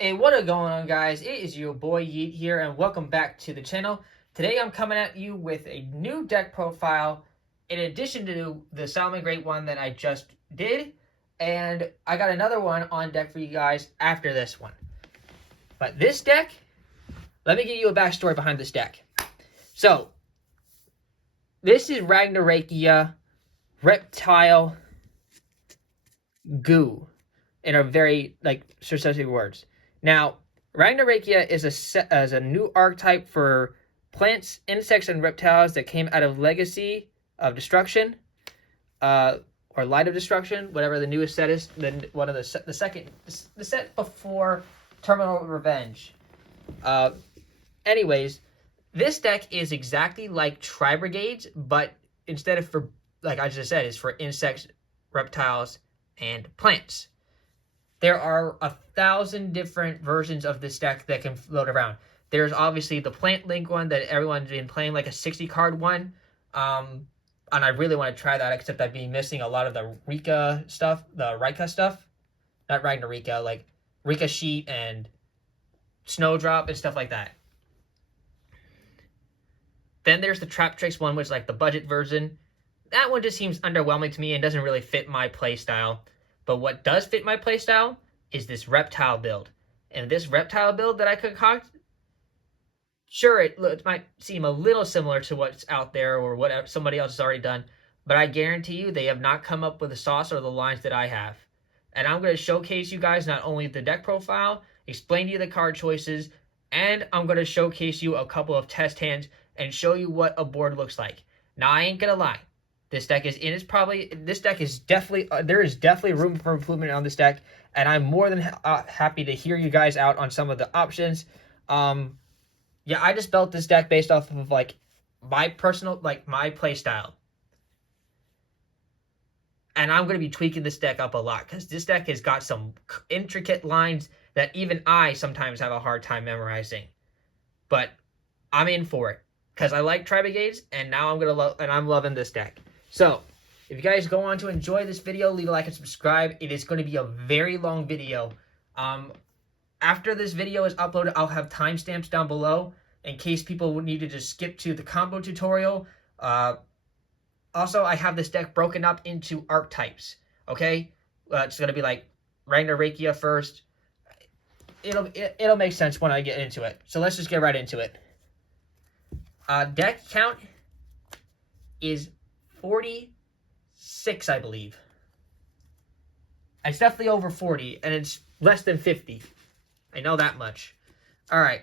Hey, what is going on, guys? It is your boy Yeet here, and welcome back to the channel. Today I'm coming at you with a new deck profile in addition to the Salmon Great one that I just did, and I got another one on deck for you guys after this one. But this deck, let me give you a backstory behind this deck. So, this is Ragnaraika Reptile Goo in a very, specific words. Now, Ragnaraika is a new archetype for plants, insects, and reptiles that came out of Legacy of Destruction, or Light of Destruction, whatever the newest set is. Then one of the set before Terminal Revenge. Anyways, this deck is exactly like Tri-Brigades, but instead of for, like I just said, is for insects, reptiles, and plants. There are 1,000 different versions of this deck that can float around. There's obviously the Plant Link one that everyone's been playing, like a 60 card one. And I really want to try that, except I'd be missing a lot of the Rika stuff, Not Ragnarika, like Rika Sheet and Snowdrop and stuff like that. Then there's the Trap Tricks one, which is like the budget version. That one just seems underwhelming to me and doesn't really fit my playstyle. But what does fit my playstyle is this reptile build. And this reptile build that I concoct, sure, it might seem a little similar to what's out there or what somebody else has already done, but I guarantee you they have not come up with the sauce or the lines that I have. And I'm going to showcase you guys not only the deck profile, explain to you the card choices, and I'm going to showcase you a couple of test hands and show you what a board looks like. Now, I ain't going to lie. This deck is definitely, there is definitely room for improvement on this deck, and I'm more than happy to hear you guys out on some of the options. Yeah, I just built this deck based off of, my personal, my play style. And I'm going to be tweaking this deck up a lot, because this deck has got some intricate lines that even I sometimes have a hard time memorizing. But I'm in for it, because I like Tri-Brigades, and now I'm loving this deck. So, if you guys go on to enjoy this video, leave a like and subscribe. It is going to be a very long video. After this video is uploaded, I'll have timestamps down below in case people would need to just skip to the combo tutorial. Also, I have this deck broken up into archetypes, okay? It's going to be like Ragnaraika first. It'll make sense when I get into it. So let's just get right into it. Deck count is 46, I believe. It's definitely over 40, and it's less than 50. I know that much. Alright.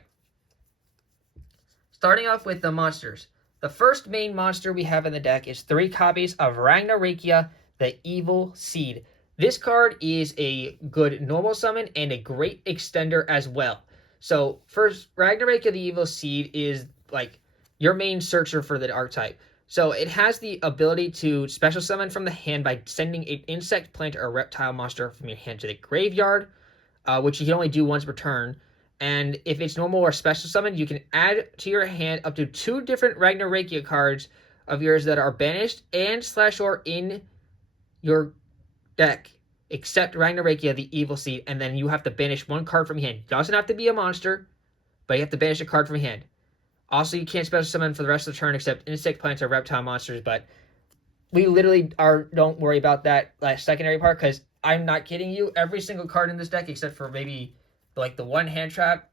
Starting off with the monsters. The first main monster we have in the deck is 3 copies of Ragnaraika, the Evil Seed. This card is a good normal summon and a great extender as well. So, first, Ragnaraika, the Evil Seed is like your main searcher for the archetype. So it has the ability to special summon from the hand by sending an insect, plant, or reptile monster from your hand to the graveyard, which you can only do once per turn. And if it's normal or special summon, you can add to your hand up to 2 different Ragnaraika cards of yours that are banished and /or in your deck, except Ragnaraika, the Evil Seed, and then you have to banish 1 card from your hand. It doesn't have to be a monster, but you have to banish a card from your hand. Also, you can't special summon for the rest of the turn except insect, plants, or reptile monsters, but we literally don't worry about that secondary part, because I'm not kidding you. Every single card in this deck, except for maybe like the 1 hand trap,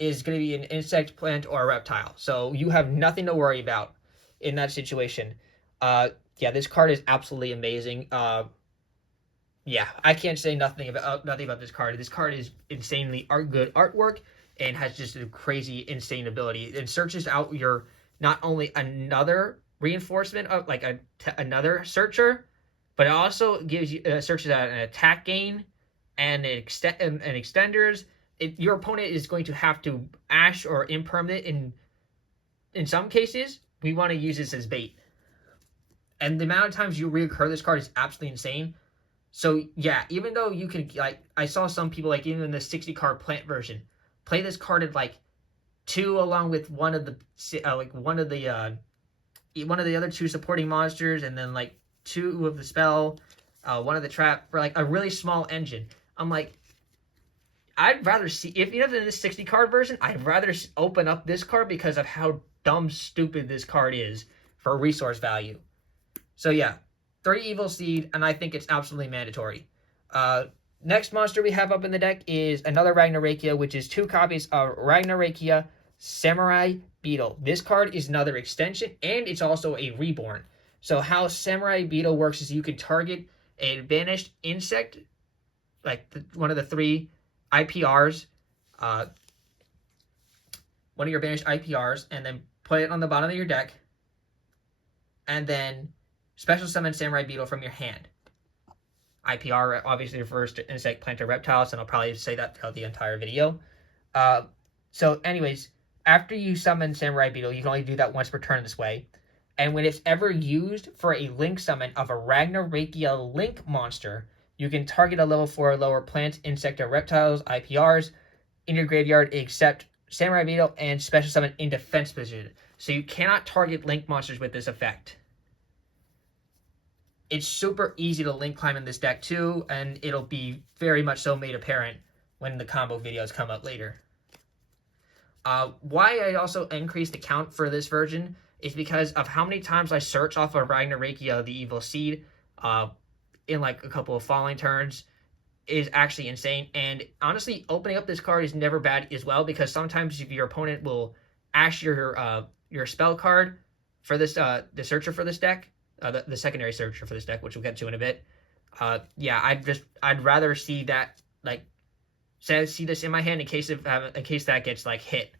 is going to be an insect, plant, or a reptile. So you have nothing to worry about in that situation. Yeah, this card is absolutely amazing. Yeah, I can't say nothing about this card. This card is insanely good artwork, and has just a crazy, insane ability. It searches out your, not only another reinforcement of another searcher, but it also gives you searches out an attack gain and extenders. Your opponent is going to have to ash or impermanent in some cases. We want to use this as bait, and the amount of times you reoccur this card is absolutely insane. So yeah, even though you can, I saw some people even in the 60 card plant version, play this card at 2 along with one of the other 2 supporting monsters, and then 2 of the spell, 1 of the trap, for a really small engine. I'm like, I'd rather see, if you have the 60 card version, I'd rather open up this card because of how dumb stupid this card is for resource value. So yeah, 3 Evil Seed, and I think it's absolutely mandatory. Next monster we have up in the deck is another Ragnaraikia, which is 2 copies of Ragnaraikia Samurai Beetle. This card is another extension, and it's also a reborn. So how Samurai Beetle works is you can target a banished insect, like one of the 3 IPRs, one of your banished IPRs, and then put it on the bottom of your deck, and then special summon Samurai Beetle from your hand. IPR obviously refers to insect, plant, or reptiles, and I'll probably say that throughout the entire video. So anyways, after you summon Samurai Beetle, you can only do that once per turn this way. And when it's ever used for a link summon of a Ragnaraikia link monster, you can target a level 4 or lower plant, insect, or reptiles, IPRs, in your graveyard except Samurai Beetle and special summon in defense position. So you cannot target link monsters with this effect. It's super easy to link climb in this deck too, and it'll be very much so made apparent when the combo videos come up later. Why I also increased the count for this version is because of how many times I search off of Ragnaraikia, the Evil Seed, in like a couple of following turns is actually insane. And honestly, opening up this card is never bad as well, because sometimes if your opponent will ash your spell card for this the searcher for this deck, the secondary searcher for this deck, which we'll get to in a bit. Yeah, I'd rather see that, like, see this in my hand in case that gets like hit.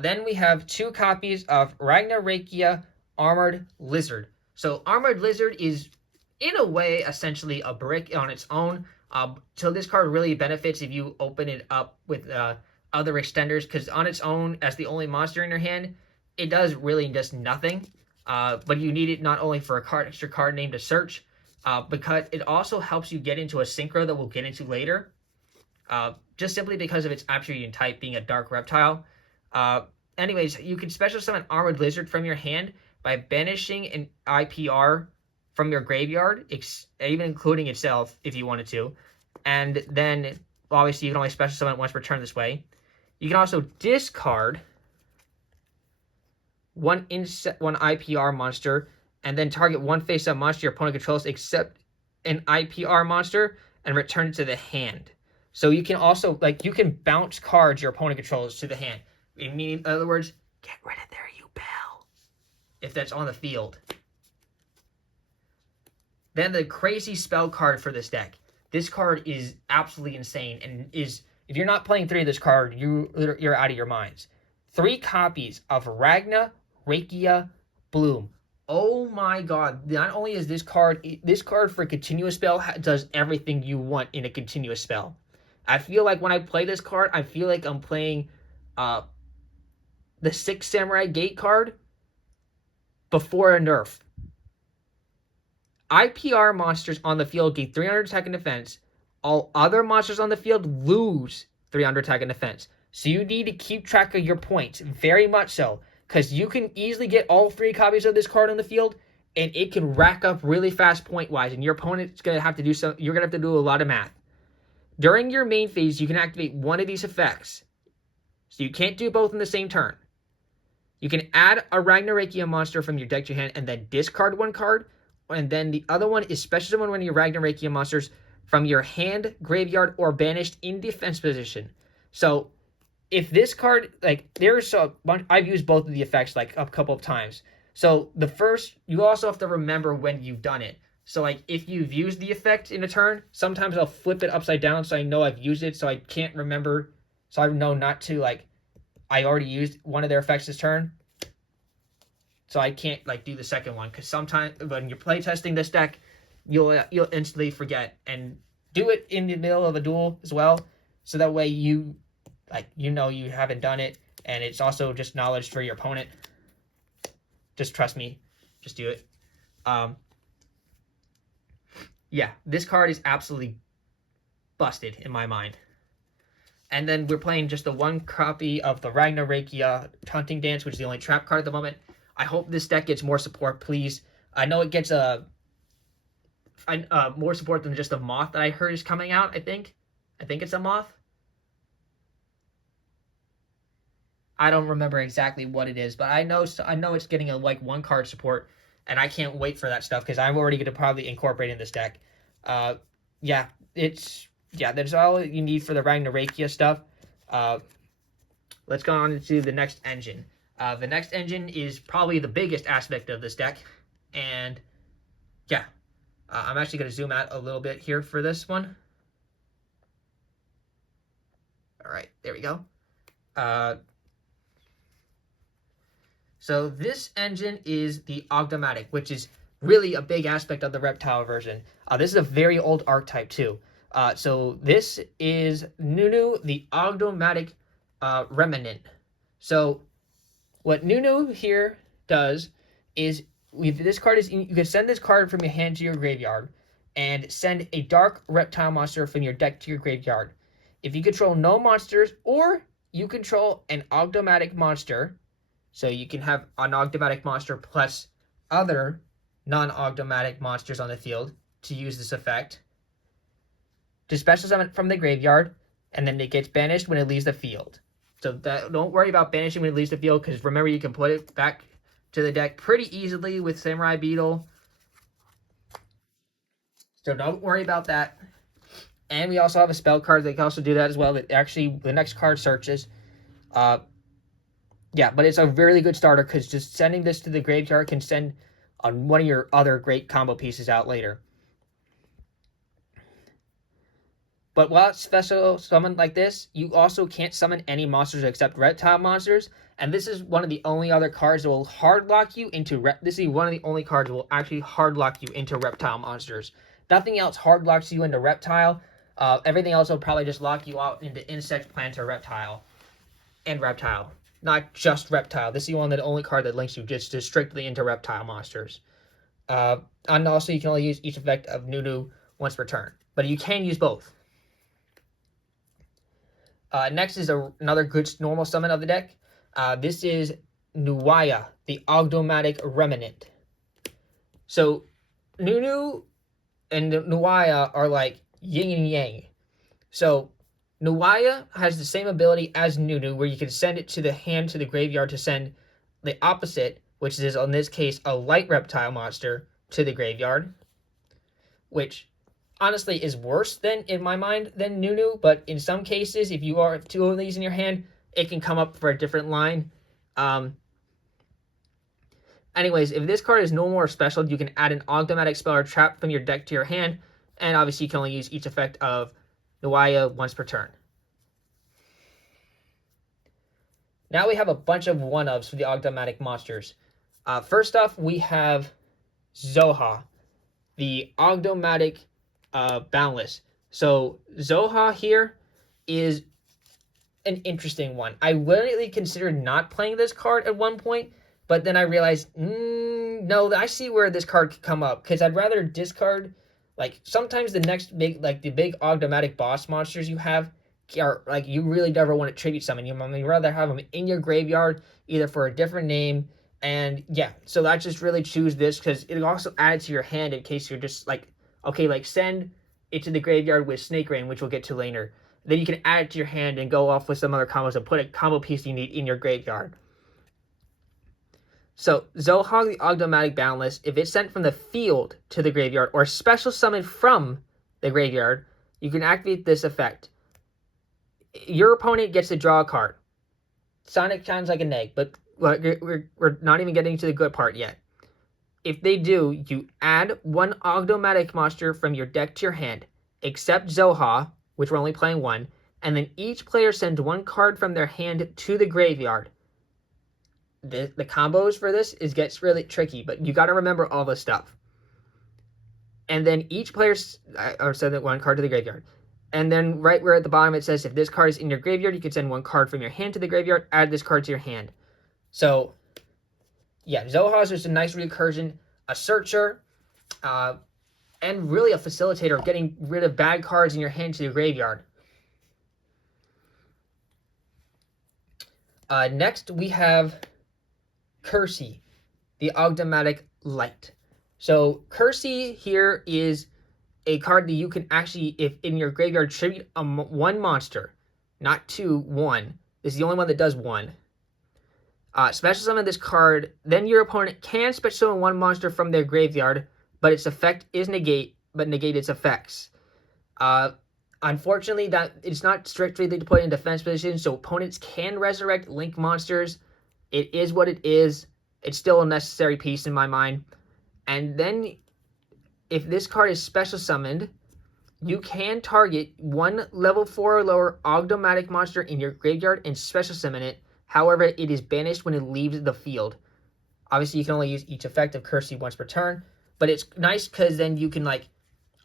Then we have 2 copies of Ragnaraikia Armored Lizard. So Armored Lizard is, in a way, essentially a brick on its own. So this card really benefits if you open it up with other extenders, because on its own, as the only monster in your hand, it does really just nothing. But you need it not only for a extra card name to search, because it also helps you get into a synchro that we'll get into later. Just simply because of its attribute and type being a dark reptile. Anyways, you can special summon Armored Lizard from your hand by banishing an IPR from your graveyard, even including itself if you wanted to. And then, obviously, you can only special summon it once per turn this way. You can also discard one IPR monster, and then target one face-up monster your opponent controls except an IPR monster, and return it to the hand. So you can also, like, you can bounce cards your opponent controls to the hand. In other words, get rid of their pal, if that's on the field. Then the crazy spell card for this deck. This card is absolutely insane, and is, if you're not playing 3 of this card, you're out of your minds. 3 copies of Ragnaraikia Bloom. Oh my god, not only is this card for a continuous spell does everything you want in a continuous spell. I feel like when I play this card, I feel like I'm playing the 6 Samurai Gate card before a nerf. IPR monsters on the field gain 300 attack and defense. All other monsters on the field lose 300 attack and defense. So you need to keep track of your points, very much so, because you can easily get all 3 copies of this card on the field, and it can rack up really fast point-wise, and your opponent's gonna have to do you're gonna have to do a lot of math. During your main phase, you can activate one of these effects. So you can't do both in the same turn. You can add a Ragnaraikia monster from your deck to your hand and then discard 1 card. And then the other one is special summon one of your Ragnaraikia monsters from your hand, graveyard, or banished in defense position. So if this card, like, I've used both of the effects like a couple of times. So the first, you also have to remember when you've done it. So like if you've used the effect in a turn, sometimes I'll flip it upside down so I know I've used it, so I can't remember, so I know not to, like, I already used one of their effects this turn, so I can't, like, do the second one, because sometimes when you're playtesting this deck, you'll instantly forget, and do it in the middle of a duel as well, so that way you haven't done it, and it's also just knowledge for your opponent. Just trust me, just do it. Yeah, this card is absolutely busted in my mind. And then we're playing just the 1 copy of the Ragnaraikia Hunting Dance, which is the only trap card at the moment. I hope this deck gets more support, please. I know it gets more support than just the Moth that I heard is coming out, I think. I think it's a moth. I don't remember exactly what it is, but I know it's getting a like 1 card support, and I can't wait for that stuff because I'm already going to probably incorporate in this deck. Uh, yeah, that's all you need for the Ragnaraika stuff. Uh, let's go on to the next engine. The next engine is probably the biggest aspect of this deck, and yeah, I'm actually going to zoom out a little bit here for this one. All right, there we go. So this engine is the Ogdo'eptile, which is really a big aspect of the reptile version. This is a very old archetype too. So this is Nunu, the Ogdo'eptile remnant. So what Nunu here does is, this card is, you can send this card from your hand to your graveyard and send a dark reptile monster from your deck to your graveyard. If you control no monsters, or you control an Ogdo'eptile monster, so you can have an Ogdo'eptile monster plus other non-Ogdo'eptile monsters on the field to use this effect, to special summon from the graveyard, and then it gets banished when it leaves the field. So don't worry about banishing when it leaves the field, because remember, you can put it back to the deck pretty easily with Samurai Beetle. So don't worry about that. And we also have a spell card that can also do that as well, that actually the next card searches. Yeah, but it's a really good starter, because just sending this to the graveyard can send on one of your other great combo pieces out later. But while it's special summoned like this, you also can't summon any monsters except reptile monsters. And this is one of the only other cards that will hard lock you into this is one of the only cards that will actually hard lock you into reptile monsters. Nothing else hard locks you into reptile. Everything else will probably just lock you out into insect, plant, or reptile. And reptile. Not just reptile. This is the only card that links you just strictly into reptile monsters. And also, you can only use each effect of Nunu once per turn. But you can use both. Next is another good normal summon of the deck. This is Nuwaya, the Ogdo'eptile remnant. So Nunu and Nuwaya are like yin and yang. So Nuwaya has the same ability as Nunu, where you can send it to the hand to the graveyard to send the opposite, which is in this case a light reptile monster, to the graveyard, which honestly is worse than, in my mind, than Nunu. But in some cases, if you have 2 of these in your hand, it can come up for a different line. Anyways, if this card is no more special, you can add an Ogdo'eptile spell or trap from your deck to your hand, and obviously you can only use each effect of Nuwaya once per turn. Now we have a bunch of 1-ofs for the Ogdo'eptile monsters. First off, we have Zoha, the Ogdo'eptile Boundless. So Zoha here is an interesting one. I really considered not playing this card at one point, but then I realized, no, I see where this card could come up, because I'd rather discard, like, sometimes the next big, like, the big Ogdo'eptile boss monsters you have are, like, you really never want to tribute summon. You'd rather have them in your graveyard, either for a different name, and yeah, so I just really choose this, because it also adds to your hand in case you're just, like, okay, like, send it to the graveyard with Snake Rain, which we'll get to later. Then you can add it to your hand and go off with some other combos and put a combo piece you need in your graveyard. So, Zoha the Ogdo'eptile Boundless, if it's sent from the field to the graveyard, or special summoned from the graveyard, you can activate this effect. Your opponent gets to draw a card. Sonic sounds like an egg, but we're not even getting to the good part yet. If they do, you add 1 Ogdo'eptile monster from your deck to your hand, except Zoha, which we're only playing 1, and then each player sends 1 card from their hand to the graveyard. The combos for this gets really tricky, but you got to remember all this stuff. And then each player send 1 card to the graveyard. And then right where at the bottom it says, if this card is in your graveyard, you can send 1 card from your hand to the graveyard, add this card to your hand. So yeah, Zoha is just a nice recursion, a searcher, and really a facilitator of getting rid of bad cards in your hand to the graveyard. Next, we have Kersey, the Ogdo'eptile Light. So Kersey here is a card that you can actually, if in your graveyard, tribute one monster, not two, one. This is the only one that does one. Special summon this card, then your opponent can special summon one monster from their graveyard, but its effect is negate its effects. Unfortunately, that it's not strictly to put in defense position, so opponents can resurrect link monsters. It is what it is. It's still a necessary piece in my mind. And then, if this card is special summoned, you can target one level 4 or lower Ogdo'eptile monster in your graveyard and special summon it. However, it is banished when it leaves the field. Obviously, you can only use each effect of Curse once per turn, but it's nice because then you can, like,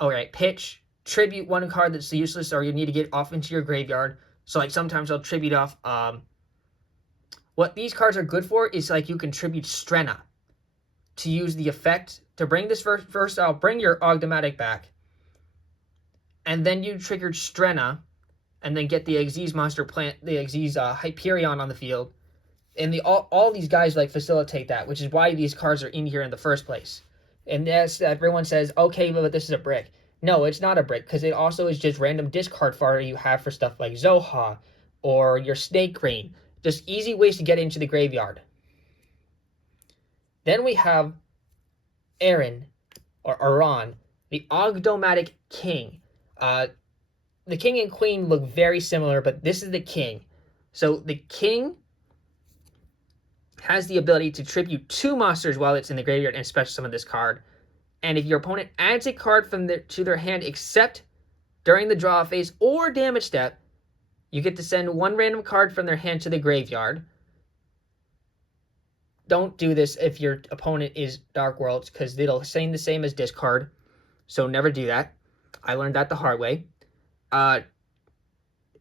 alright, pitch, tribute one card that's useless or you need to get off into your graveyard. So, like, sometimes I'll tribute off, what these cards are good for is, like, you can tribute Strenna to use the effect to bring this first I'll bring your Ogdo'eptile back. And then you triggered Strenna, and then get the Xyz monster plant, the Xyz Hyperion on the field. And all these guys, like, facilitate that, which is why these cards are in here in the first place. And yes, everyone says, okay, but this is a brick. No, it's not a brick, because it also is just random discard fodder you have for stuff like Zoha or your Snake Rain. Just easy ways to get into the graveyard. Then we have Aaron, or Aran, the Ogdo'eptile King. The King and Queen look very similar, but this is the King. So the King has the ability to tribute 2 monsters while it's in the graveyard and special summon this card. And if your opponent adds a card to their hand except during the draw phase or damage step, you get to send one random card from their hand to the graveyard. Don't do this if your opponent is Dark Worlds, because it'll say the same as discard. So never do that. I learned that the hard way. And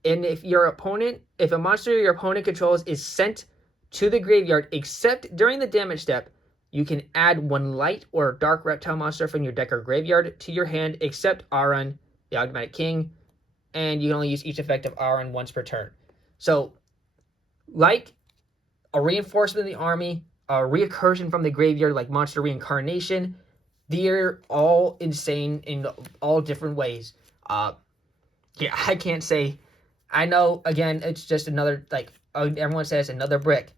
if a monster your opponent controls is sent to the graveyard except during the damage step, you can add one light or dark reptile monster from your deck or graveyard to your hand except Aran, the Ogdo'eptile King, and you can only use each effect of Aran once per turn. So, like a reinforcement of the army, a reoccursion from the graveyard like monster reincarnation, they're all insane in all different ways. Yeah, I can't say. I know, again, it's just another, like, everyone says, another brick.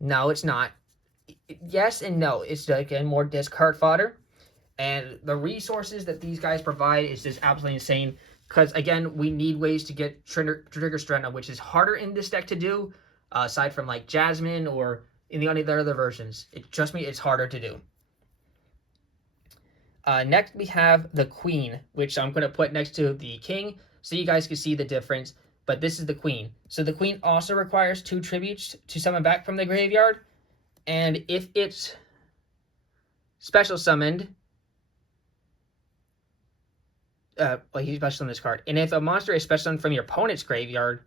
No, it's not. Yes and no. It's, again, more discard fodder. And the resources that these guys provide is just absolutely insane. Because, again, we need ways to get trigger Strenna, which is harder in this deck to do, aside from, like, Jasmine or in the other versions. Trust me, it's harder to do. Next, we have the Queen, which I'm going to put next to the King, so you guys can see the difference. But this is the Queen. So the Queen also requires 2 tributes to summon back from the graveyard. And if it's special summoned, he's special summoned this card. And if a monster is special summoned from your opponent's graveyard,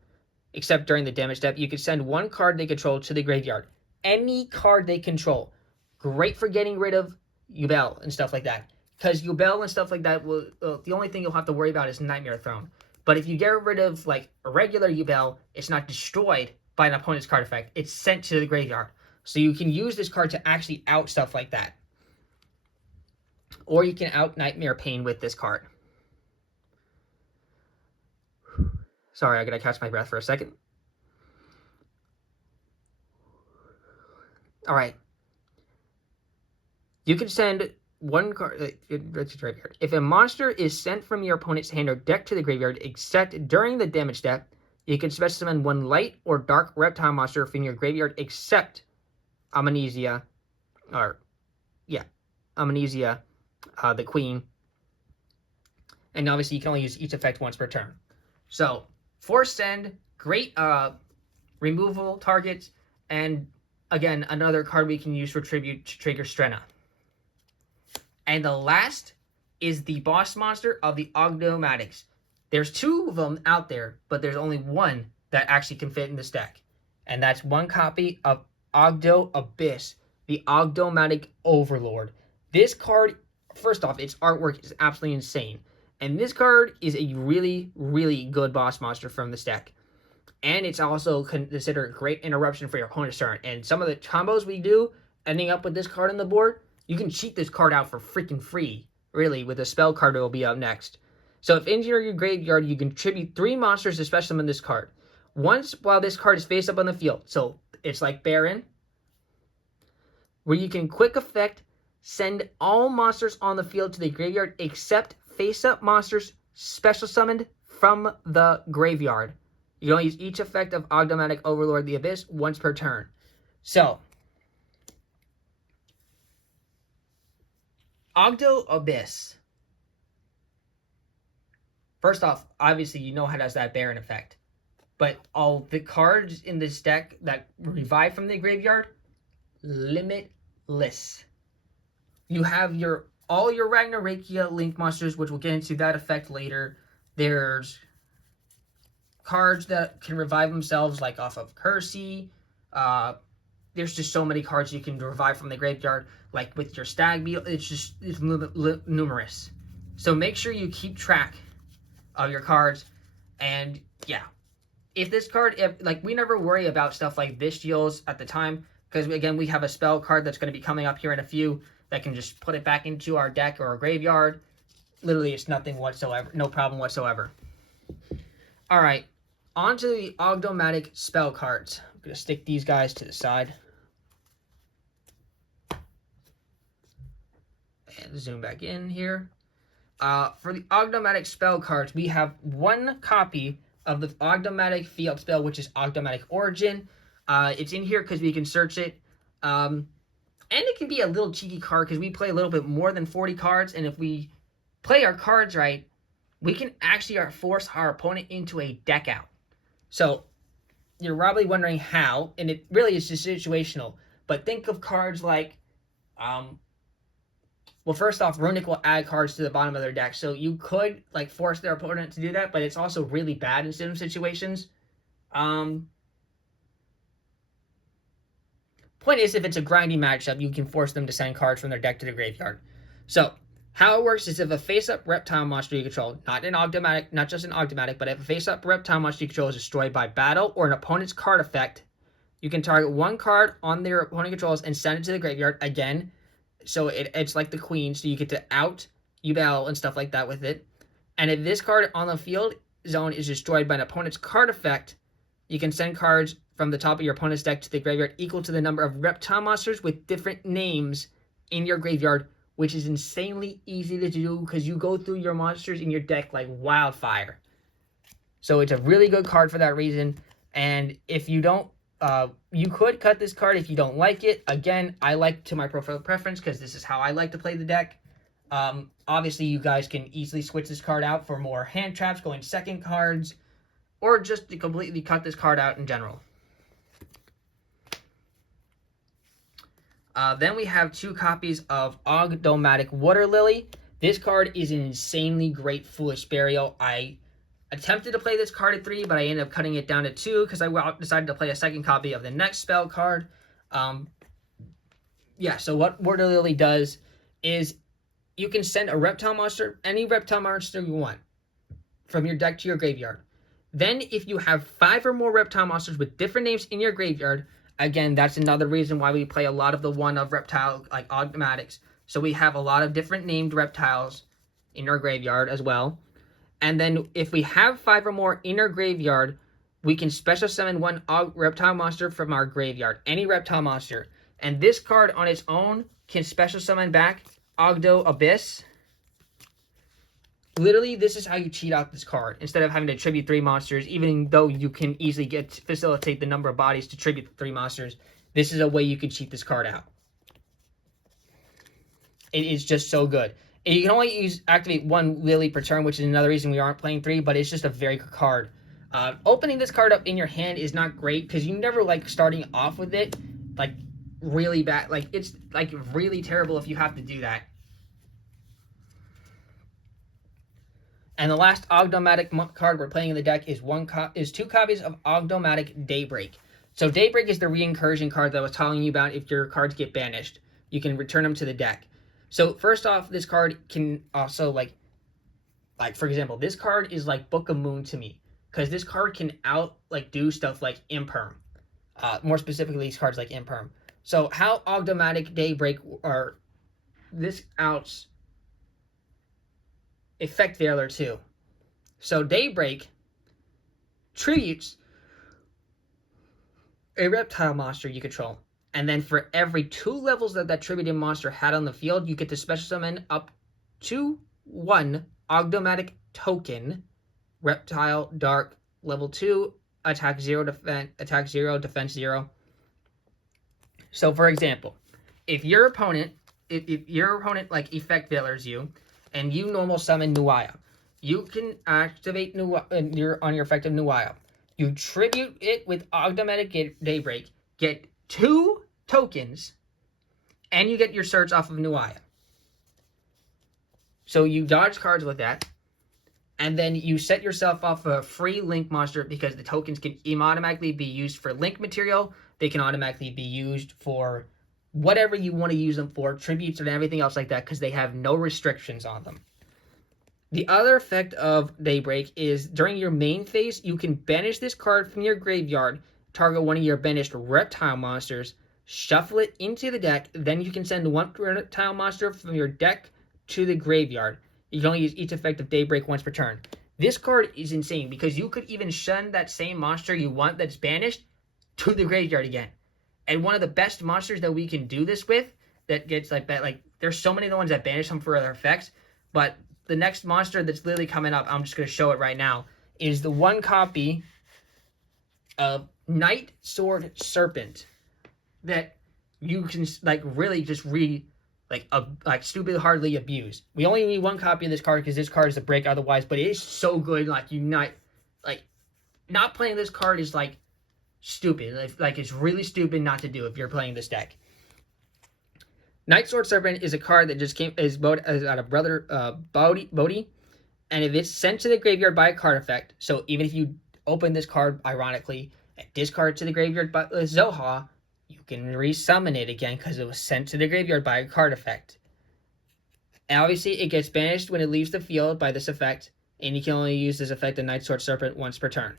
except during the damage step, you can send one card they control to the graveyard. Any card they control. Great for getting rid of Yubel and stuff like that. Because Yubel and stuff like that, the only thing you'll have to worry about is Nightmare Throne. But if you get rid of, like, a regular Yubel, it's not destroyed by an opponent's card effect. It's sent to the graveyard. So you can use this card to actually out stuff like that. Or you can out Nightmare Pain with this card. Sorry, I gotta catch my breath for a second. Alright. You can send one card. If a monster is sent from your opponent's hand or deck to the graveyard, except during the damage step, you can special summon one light or dark reptile monster from your graveyard, except Amnesia, the Queen. And obviously, you can only use each effect once per turn. So, Force Send, great removal targets, and again, another card we can use for tribute to trigger Strenna. And the last is the boss monster of the Ogdo'eptiles. There's 2 of them out there, but there's only one that actually can fit in this deck. And that's one copy of Ogdo'Abyss, the Ogdo'eptile Overlord. This card, first off, its artwork is absolutely insane. And this card is a really, really good boss monster from this deck. And it's also considered a great interruption for your opponent's turn. And some of the combos we do, ending up with this card on the board, you can cheat this card out for freaking free really, with a spell card that will be up next. So if into your graveyard, you contribute 3 monsters to special summon this card. Once while this card is face up on the field, so it's like Baron, where you can quick effect send all monsters on the field to the graveyard except face up monsters special summoned from the graveyard. You can only use each effect of Ogdo'eptile Overlord the Abyss once per turn. So, Ogdo'Abyss. First off, obviously you know how it does that Baron effect. But all the cards in this deck that revive from the graveyard, limitless. You have all your Ragnaraika Link monsters, which we'll get into that effect later. There's cards that can revive themselves, like off of Kersey. There's just so many cards you can revive from the graveyard, like with your Stag Beetle. It's numerous. So make sure you keep track of your cards. And yeah, if this card, we never worry about stuff like Vestials at the time, because again, we have a spell card that's going to be coming up here in a few that can just put it back into our deck or our graveyard. Literally, it's nothing whatsoever, no problem whatsoever. All right, on to the Ogdo'eptile spell cards. I'm going to stick these guys to the side. And zoom back in here. For the Ogdo'eptile spell cards, we have 1 copy of the Ogdo'eptile field spell, which is Ogdo'eptile Origin. It's in here because we can search it. And it can be a little cheeky card because we play a little bit more than 40 cards. And if we play our cards right, we can actually force our opponent into a deck out. So you're probably wondering how, and it really is just situational. But think of cards like, well, first off, Runic will add cards to the bottom of their deck. So you could force their opponent to do that, but it's also really bad in some situations. Point is, if it's a grindy matchup, you can force them to send cards from their deck to the graveyard. So how it works is if a face-up reptile monster you control, not just an Ogdo'eptile, but if a face-up reptile monster you control is destroyed by battle or an opponent's card effect, you can target 1 card on their opponent controls and send it to the graveyard again. So it's like the Queen, so you get to out Yubel and stuff like that with it. And if this card on the field zone is destroyed by an opponent's card effect, you can send cards from the top of your opponent's deck to the graveyard equal to the number of reptile monsters with different names in your graveyard, which is insanely easy to do because you go through your monsters in your deck like wildfire. So it's a really good card for that reason. And if you don't, you could cut this card if you don't like it. Again, I like to my preference because this is how I like to play the deck. Obviously, you guys can easily switch this card out for more hand traps, going second cards, or just to completely cut this card out in general. Then we have 2 copies of Ogdo'eptile Water Lily. This card is an insanely great Foolish Burial. I attempted to play this card at 3, but I ended up cutting it down to 2 because I decided to play a second copy of the next spell card. So what Water Lily does is you can send a reptile monster, any reptile monster you want, from your deck to your graveyard. Then if you have 5 or more reptile monsters with different names in your graveyard, again, that's another reason why we play a lot of the one of reptile, like Ogdomatics. So we have a lot of different named reptiles in our graveyard as well. And then if we have 5 or more in our graveyard, we can special summon 1 reptile monster from our graveyard. Any reptile monster. And this card on its own can special summon back Ogdo'Abyss. Literally, this is how you cheat out this card. Instead of having to tribute 3 monsters, even though you can easily facilitate the number of bodies to tribute 3 monsters, this is a way you can cheat this card out. It is just so good. And you can only activate 1 Lily per turn, which is another reason we aren't playing 3, but it's just a very good card. Opening this card up in your hand is not great, because you never like starting off with it, like, really bad. Like, it's, like, really terrible if you have to do that. And the last Ogdo'eptile card we're playing in the deck is 2 copies of Ogdo'eptile Daybreak. So Daybreak is the reincursion card that I was telling you about. If your cards get banished, you can return them to the deck. So first off, this card can also like for example, this card is like Book of Moon to me, because this card can do stuff like Imperm. More specifically, these cards like Imperm. So how Ogdo'eptile Daybreak this outs Effect Veiler too. So Daybreak tributes a reptile monster you control. And then for every 2 levels that that tributed monster had on the field, you get to special summon up to 1 Ogdo'eptile token, Reptile, Dark, level 2, attack 0, defense 0. So for example, if your opponent like Effect Veilers you, and you normal summon Nuaya, you can activate on your effective Nuaya. You tribute it with Ogdo'eptile Daybreak, get 2 tokens, and you get your search off of Nuaya. So you dodge cards with that, and then you set yourself off a free Link monster because the tokens can automatically be used for Link material. They can automatically be used for whatever you want to use them for, tributes and everything else like that, because they have no restrictions on them. The other effect of Daybreak is during your main phase, you can banish this card from your graveyard, target one of your banished reptile monsters, shuffle it into the deck, then you can send one reptile monster from your deck to the graveyard. You can only use each effect of Daybreak once per turn. This card is insane because you could even send that same monster you want that's banished to the graveyard again. And one of the best monsters that we can do this with that gets like there's so many of the ones that banish them for other effects, but the next monster that's literally coming up, I'm just going to show it right now, is the 1 copy of Night Sword Serpent that you can like really just stupid hardly abuse. We only need 1 copy of this card because this card is a break otherwise, but it is so good. Not playing this card is like stupid. Like it's really stupid not to do if you're playing this deck. Night Sword Serpent is a card that just out of Brother Bodhi, and if it's sent to the graveyard by a card effect, so even if you open this card ironically and discard to the graveyard by Zoha, you can resummon it again because it was sent to the graveyard by a card effect. And obviously, it gets banished when it leaves the field by this effect, and you can only use this effect of Night Sword Serpent once per turn.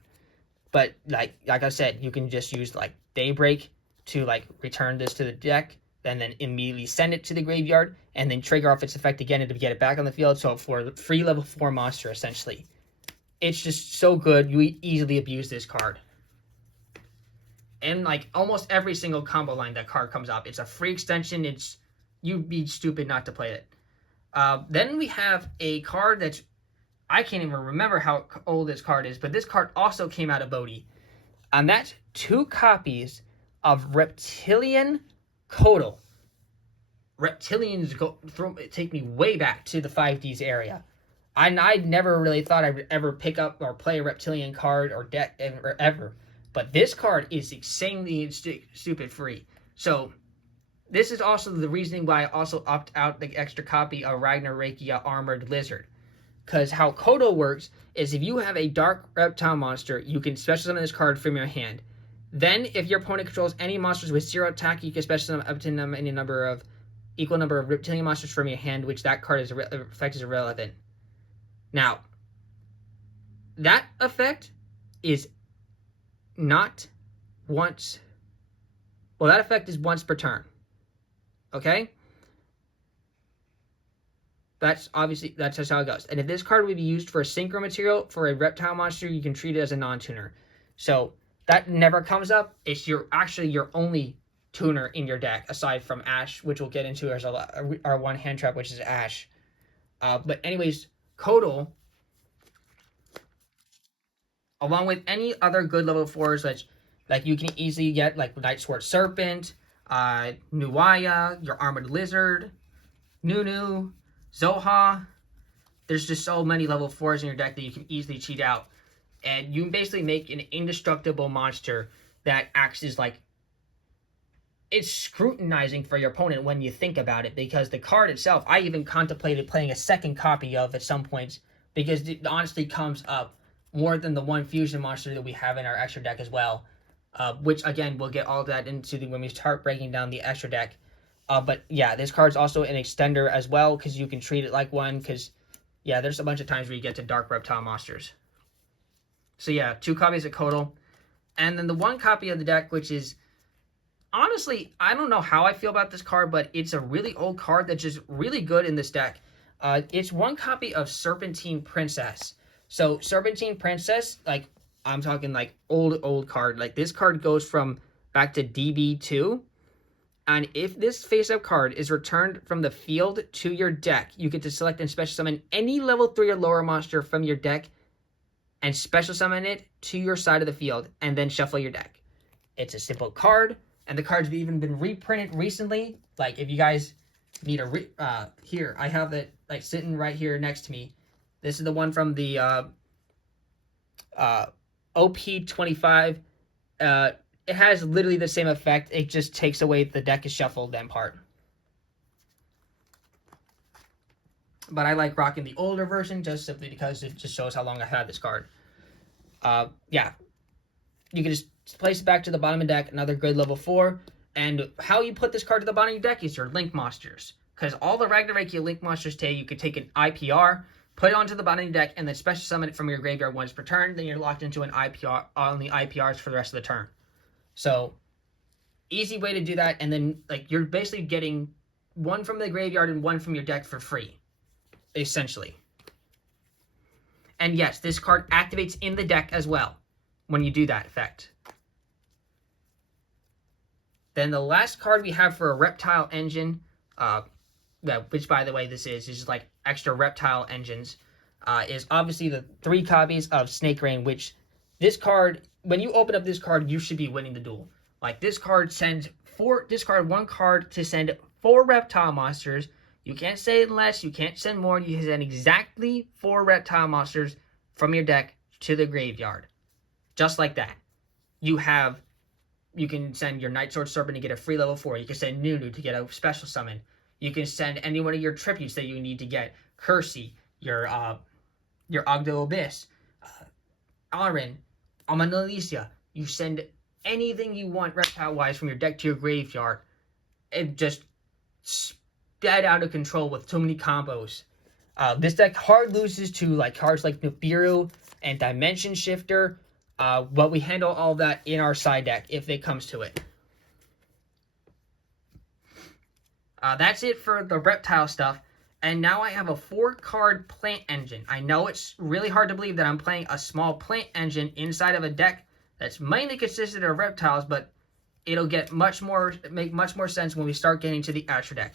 But like I said, you can just use like Daybreak to like return this to the deck, and then immediately send it to the graveyard, and then trigger off its effect again to get it back on the field. So for the free level 4 monster, essentially, it's just so good. You easily abuse this card. And like almost every single combo line that card comes up, it's a free extension. You'd be stupid not to play it. Then we have a card that's, I can't even remember how old this card is, but this card also came out of Bodhi. And that's 2 copies of Reptilian Codal. Reptilians take me way back to the 5Ds area. I never really thought I would ever pick up or play a Reptilian card or deck ever. But this card is insanely stupid free. So this is also the reasoning why I also opt out the extra copy of Ragnaraika Armored Lizard. Because how Kodo works is if you have a dark reptile monster, you can special summon this card from your hand. Then, if your opponent controls any monsters with 0 attack, you can special summon up to any equal number of reptilian monsters from your hand, which that card effect is irrelevant. Now, that effect is not once. Well, that effect is once per turn. Okay? That's just how it goes. And if this card would be used for a synchro material for a reptile monster, you can treat it as a non-tuner. So that never comes up. It's actually your only tuner in your deck, aside from Ash, which we'll get into as our 1 hand trap, which is Ash. But anyways, Kodal, along with any other good level 4s, which like you can easily get, like Night Sword Serpent, Nuaya, your Armored Lizard, Nunu, Zoha. There's just so many level 4s in your deck that you can easily cheat out. And you can basically make an indestructible monster that acts as like, it's scrutinizing for your opponent when you think about it, because the card itself, I even contemplated playing a 2nd copy of at some points, because it honestly comes up more than the 1 fusion monster that we have in our extra deck as well. Which again, we'll get all that into when we start breaking down the extra deck. But yeah, this card's also an extender as well, because you can treat it like one, because yeah, there's a bunch of times where you get to dark reptile monsters. So yeah, 2 copies of Kodal. And then the 1 copy of the deck, which is, honestly, I don't know how I feel about this card, but it's a really old card that's just really good in this deck. It's one copy of Serpentine Princess. So Serpentine Princess, like I'm talking like old card. Like this card goes from back to DB2. And if this face-up card is returned from the field to your deck, you get to select and special summon any level 3 or lower monster from your deck and special summon it to your side of the field and then shuffle your deck. It's a simple card, and the cards have even been reprinted recently. Like if you guys need a here, I have it like sitting right here next to me. This is the one from the OP25. It has literally the same effect. It just takes away the deck is shuffled then part. But I like rocking the older version just simply because it just shows how long I had this card. Yeah. You can just place it back to the bottom of the deck, another good level 4. And how you put this card to the bottom of your deck is your Link monsters. Because all the Ragnaraika Link monsters today, you could take an IPR, put it onto the bottom of the deck, and then special summon it from your graveyard once per turn. Then you're locked into an IPR on the IPRs for the rest of the turn. So, easy way to do that, and then like you're basically getting one from the graveyard and one from your deck for free, essentially. And yes, this card activates in the deck as well when you do that effect. Then the last card we have for a Reptile engine, which by the way this is just like extra Reptile engines, is obviously the 3 copies of Snake Rain, which this card, when you open up this card, you should be winning the duel. Like this card sends discard 1 card to send 4 reptile monsters. You can't send less, you can't send more. You send exactly 4 reptile monsters from your deck to the graveyard. Just like that. You can send your Night Sword Serpent to get a free level 4. You can send Nunu to get a special summon. You can send any one of your tributes that you need to get. Kersey, your Ogdo'eptile, Aaron, Amanalicia. You send anything you want reptile-wise from your deck to your graveyard. It just dead out of control with too many combos. This deck hard loses to like cards like Nibiru and Dimension Shifter, but we handle all that in our side deck if it comes to it. That's it for the reptile stuff. And now I have a 4-card plant engine. I know it's really hard to believe that I'm playing a small plant engine inside of a deck that's mainly consisted of reptiles, but it'll make much more sense when we start getting to the extra deck.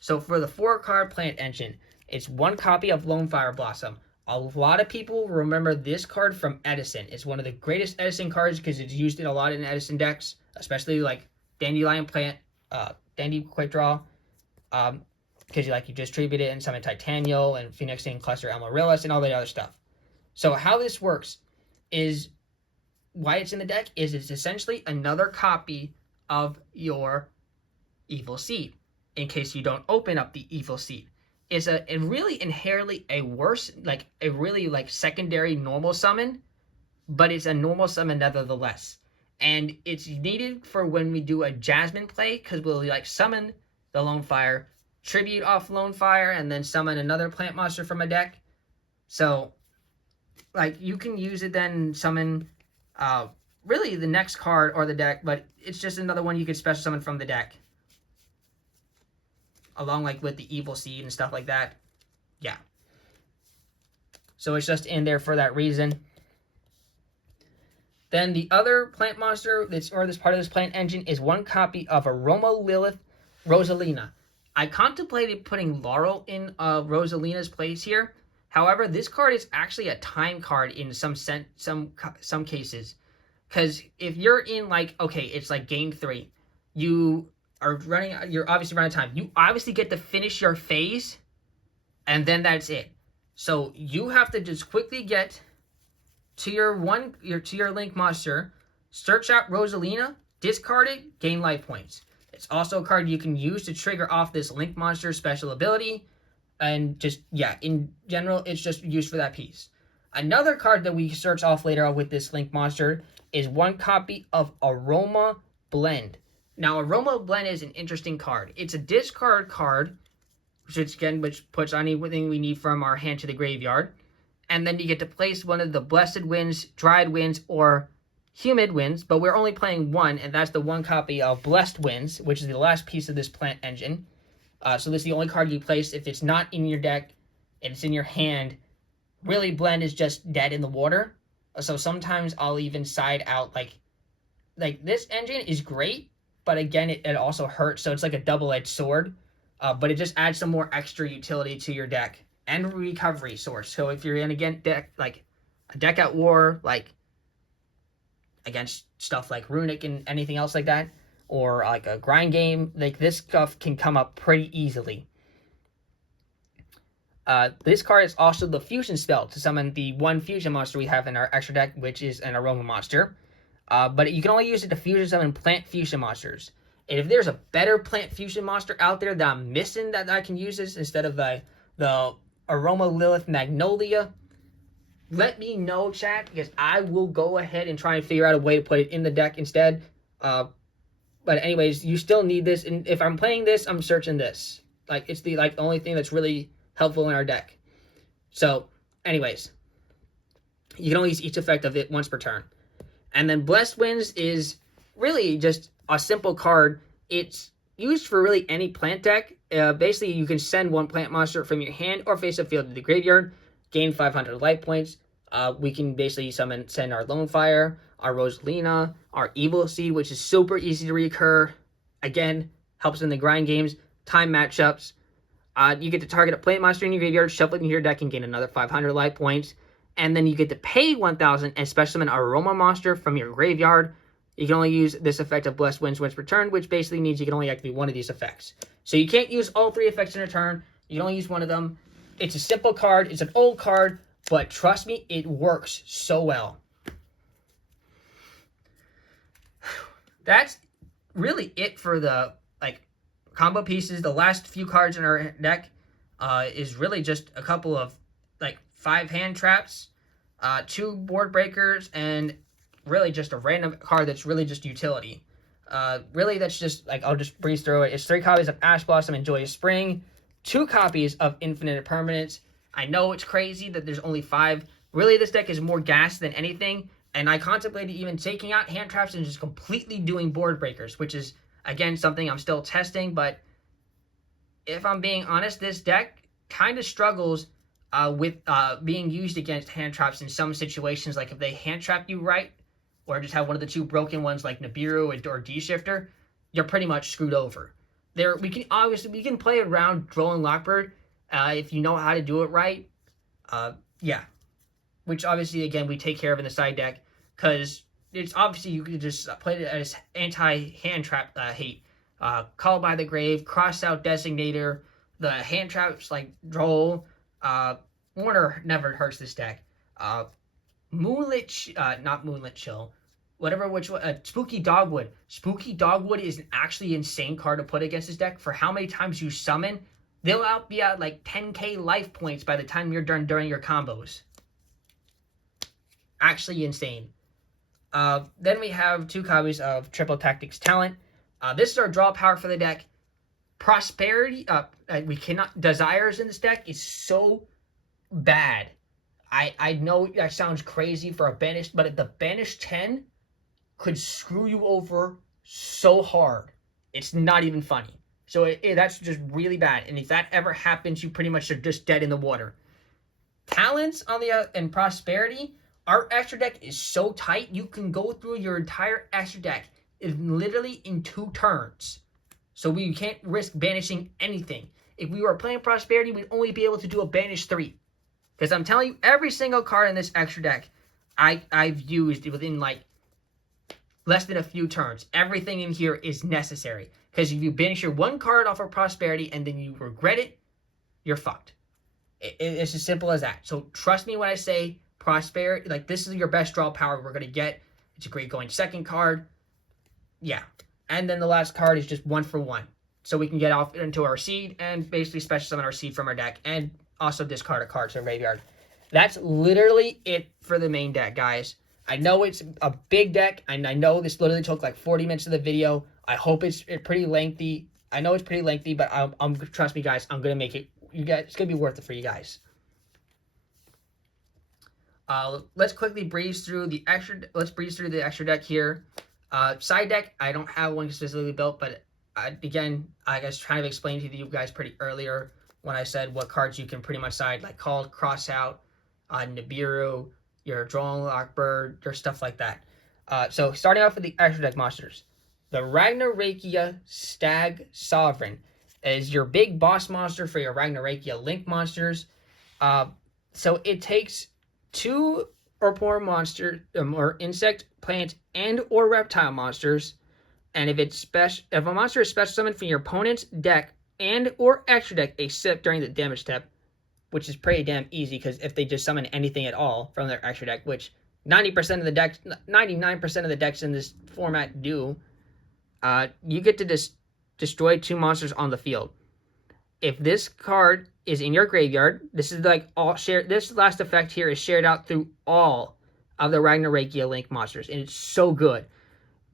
So for the 4-card plant engine, it's 1 copy of Lone Fire Blossom. A lot of people remember this card from Edison. It's one of the greatest Edison cards because it's used in a lot in Edison decks, especially like Dandelion Plant, Dandy Quick Draw. Because you distribute it and summon Titanial and Phoenixing Cluster Amaryllis and all that other stuff. So how this works is, why it's in the deck is it's essentially another copy of your Evil Seed, in case you don't open up the Evil Seed. It's really inherently a worse, a really secondary normal summon, but it's a normal summon nevertheless. And it's needed for when we do a Jasmine play, because we'll summon the Lone Fire, tribute off Lone Fire, and then summon another plant monster from a deck. So, you can use it then summon, really the next card or the deck, but it's just another one you could special summon from the deck. Along, with the Evil Seed and stuff like that. Yeah. So it's just in there for that reason. Then the other plant monster this part of this plant engine is 1 copy of Aroma Lilith Rosalina. I contemplated putting Laurel in Rosalina's place here. However, this card is actually a time card in some cases. Because if you're in it's game 3, you're obviously running out of time. You obviously get to finish your phase, and then that's it. So you have to just quickly get to your Link monster, search out Rosalina, discard it, gain life points. It's also a card you can use to trigger off this Link monster special ability, and in general, it's just used for that piece. Another card that we search off later with this Link monster is 1 copy of Aroma Blend. Now, Aroma Blend is an interesting card. It's a discard card, which puts anything we need from our hand to the graveyard. And then you get to place one of the Blessed Winds, Dried Winds, or Humid Winds, but we're only playing 1, and that's the 1 copy of Blessed Winds, which is the last piece of this plant engine. So this is the only card you place if it's not in your deck and it's in your hand, really blend is just dead in the water. So sometimes I'll even side out like this engine is great, but again it also hurts. So it's like a double-edged sword. But it just adds some more extra utility to your deck and recovery source. So if you're in against deck like a deck at war, like against stuff like Runic and anything else like that, or like a grind game, like this stuff can come up pretty easily. This card is also the fusion spell to summon the one fusion monster we have in our extra deck, which is an aroma monster. But you can only use it to fusion summon plant fusion monsters. And if there's a better plant fusion monster out there that I'm missing that I can use this instead of the Aroma Lilith Magnolia, let me know, chat, because I will go ahead and try and figure out a way to put it in the deck instead. But anyways, you still need this, and if I'm playing this, I'm searching this. Like, it's the only thing that's really helpful in our deck. So, anyways, you can only use each effect of it once per turn. And then Blessed Winds is really just a simple card. It's used for really any plant deck. Basically, you can send one plant monster from your hand or face up field to the graveyard, gain 500 life points. We can basically send our Lone Fire, our Rosalina, our Evil Seed, which is super easy to recur. Again, helps in the grind games, time matchups. You get to target a plant monster in your graveyard, shuffle it into your deck, and gain another 500 life points. And then you get to pay 1,000 and special summon an Aroma monster from your graveyard. You can only use this effect of Blessed Winds once per turn, which basically means you can only activate one of these effects. So you can't use all three effects in a turn. You can only use one of them. It's a simple card. It's an old card, but trust me, it works so well. That's really it for the combo pieces. The last few cards in our deck is really just a couple of 5 hand traps, 2 board breakers, and really just a random card that's really just utility. Really, that's just I'll just breeze through it. It's 3 copies of Ash Blossom and Joyous Spring, 2 copies of Infinite Permanence. I know it's crazy that there's only 5. Really, this deck is more gas than anything, and I contemplated even taking out hand traps and just completely doing board breakers, which is, again, something I'm still testing. But if I'm being honest, this deck kind of struggles with being used against hand traps in some situations. Like if they hand trap you right, or just have one of the 2 broken ones like Nibiru or D-Shifter, you're pretty much screwed over. We can play around Droll Lockbird if you know how to do it right. Yeah. Which obviously, again, we take care of in the side deck, because it's obviously you can just play it as anti-hand trap hate. Call by the Grave, Cross Out Designator, the hand traps like Droll. Warner never hurts this deck. Not Moonlit Chill. Spooky Dogwood. Spooky Dogwood is an actually insane card to put against this deck. For how many times you summon, they'll be at 10k life points by the time you're done during your combos. Actually insane. Then we have 2 copies of Triple Tactics Talent. This is our draw power for the deck. Prosperity, we cannot. Desires in this deck is so bad. I know that sounds crazy for a banished, but the banished 10 could screw you over so hard. It's not even funny. So that's just really bad. And if that ever happens, you pretty much are just dead in the water. Talents on the and Prosperity, our extra deck is so tight, you can go through your entire extra deck literally in 2 turns. So we can't risk banishing anything. If we were playing Prosperity, we'd only be able to do a banish 3. Because I'm telling you, every single card in this extra deck, I've used within less than a few turns. Everything in here is necessary. Because if you banish your 1 card off of Prosperity and then you regret it, you're fucked. It's as simple as that. So trust me when I say Prosperity, this is your best draw power we're going to get. It's a great going second card. Yeah. And then the last card is just 1 for 1. So we can get off into our seed and basically special summon our seed from our deck and also discard a card to our graveyard. That's literally it for the main deck, guys. I know it's a big deck, and I know this literally took 40 minutes of the video. I hope it's pretty lengthy. I know it's pretty lengthy, but trust me, guys, I'm gonna make it. It's gonna be worth it for you guys. Let's quickly breeze through the extra. Let's breeze through the extra deck here. Side deck, I don't have one specifically built, but again, I was trying to explain to you guys pretty earlier. when I said what cards you can pretty much side, like Call, Cross Out, Nibiru, your Drone Lockbird, your stuff like that. So starting off with the extra deck monsters. The Ragnaraika Stag Sovereign is your big boss monster for your Ragnaraika Link monsters. So it takes 2 or more monster or insect, plant, and or reptile monsters. And if a monster is special summoned from your opponent's deck and or extra deck except during the damage step, which is pretty damn easy because if they just summon anything at all from their extra deck, which 90% of the decks, 99% of the decks in this format do, you get to destroy 2 monsters on the field. If this card is in your graveyard, this is like all shared. This last effect here is shared out through all of the Ragnaraika Link monsters, and it's so good.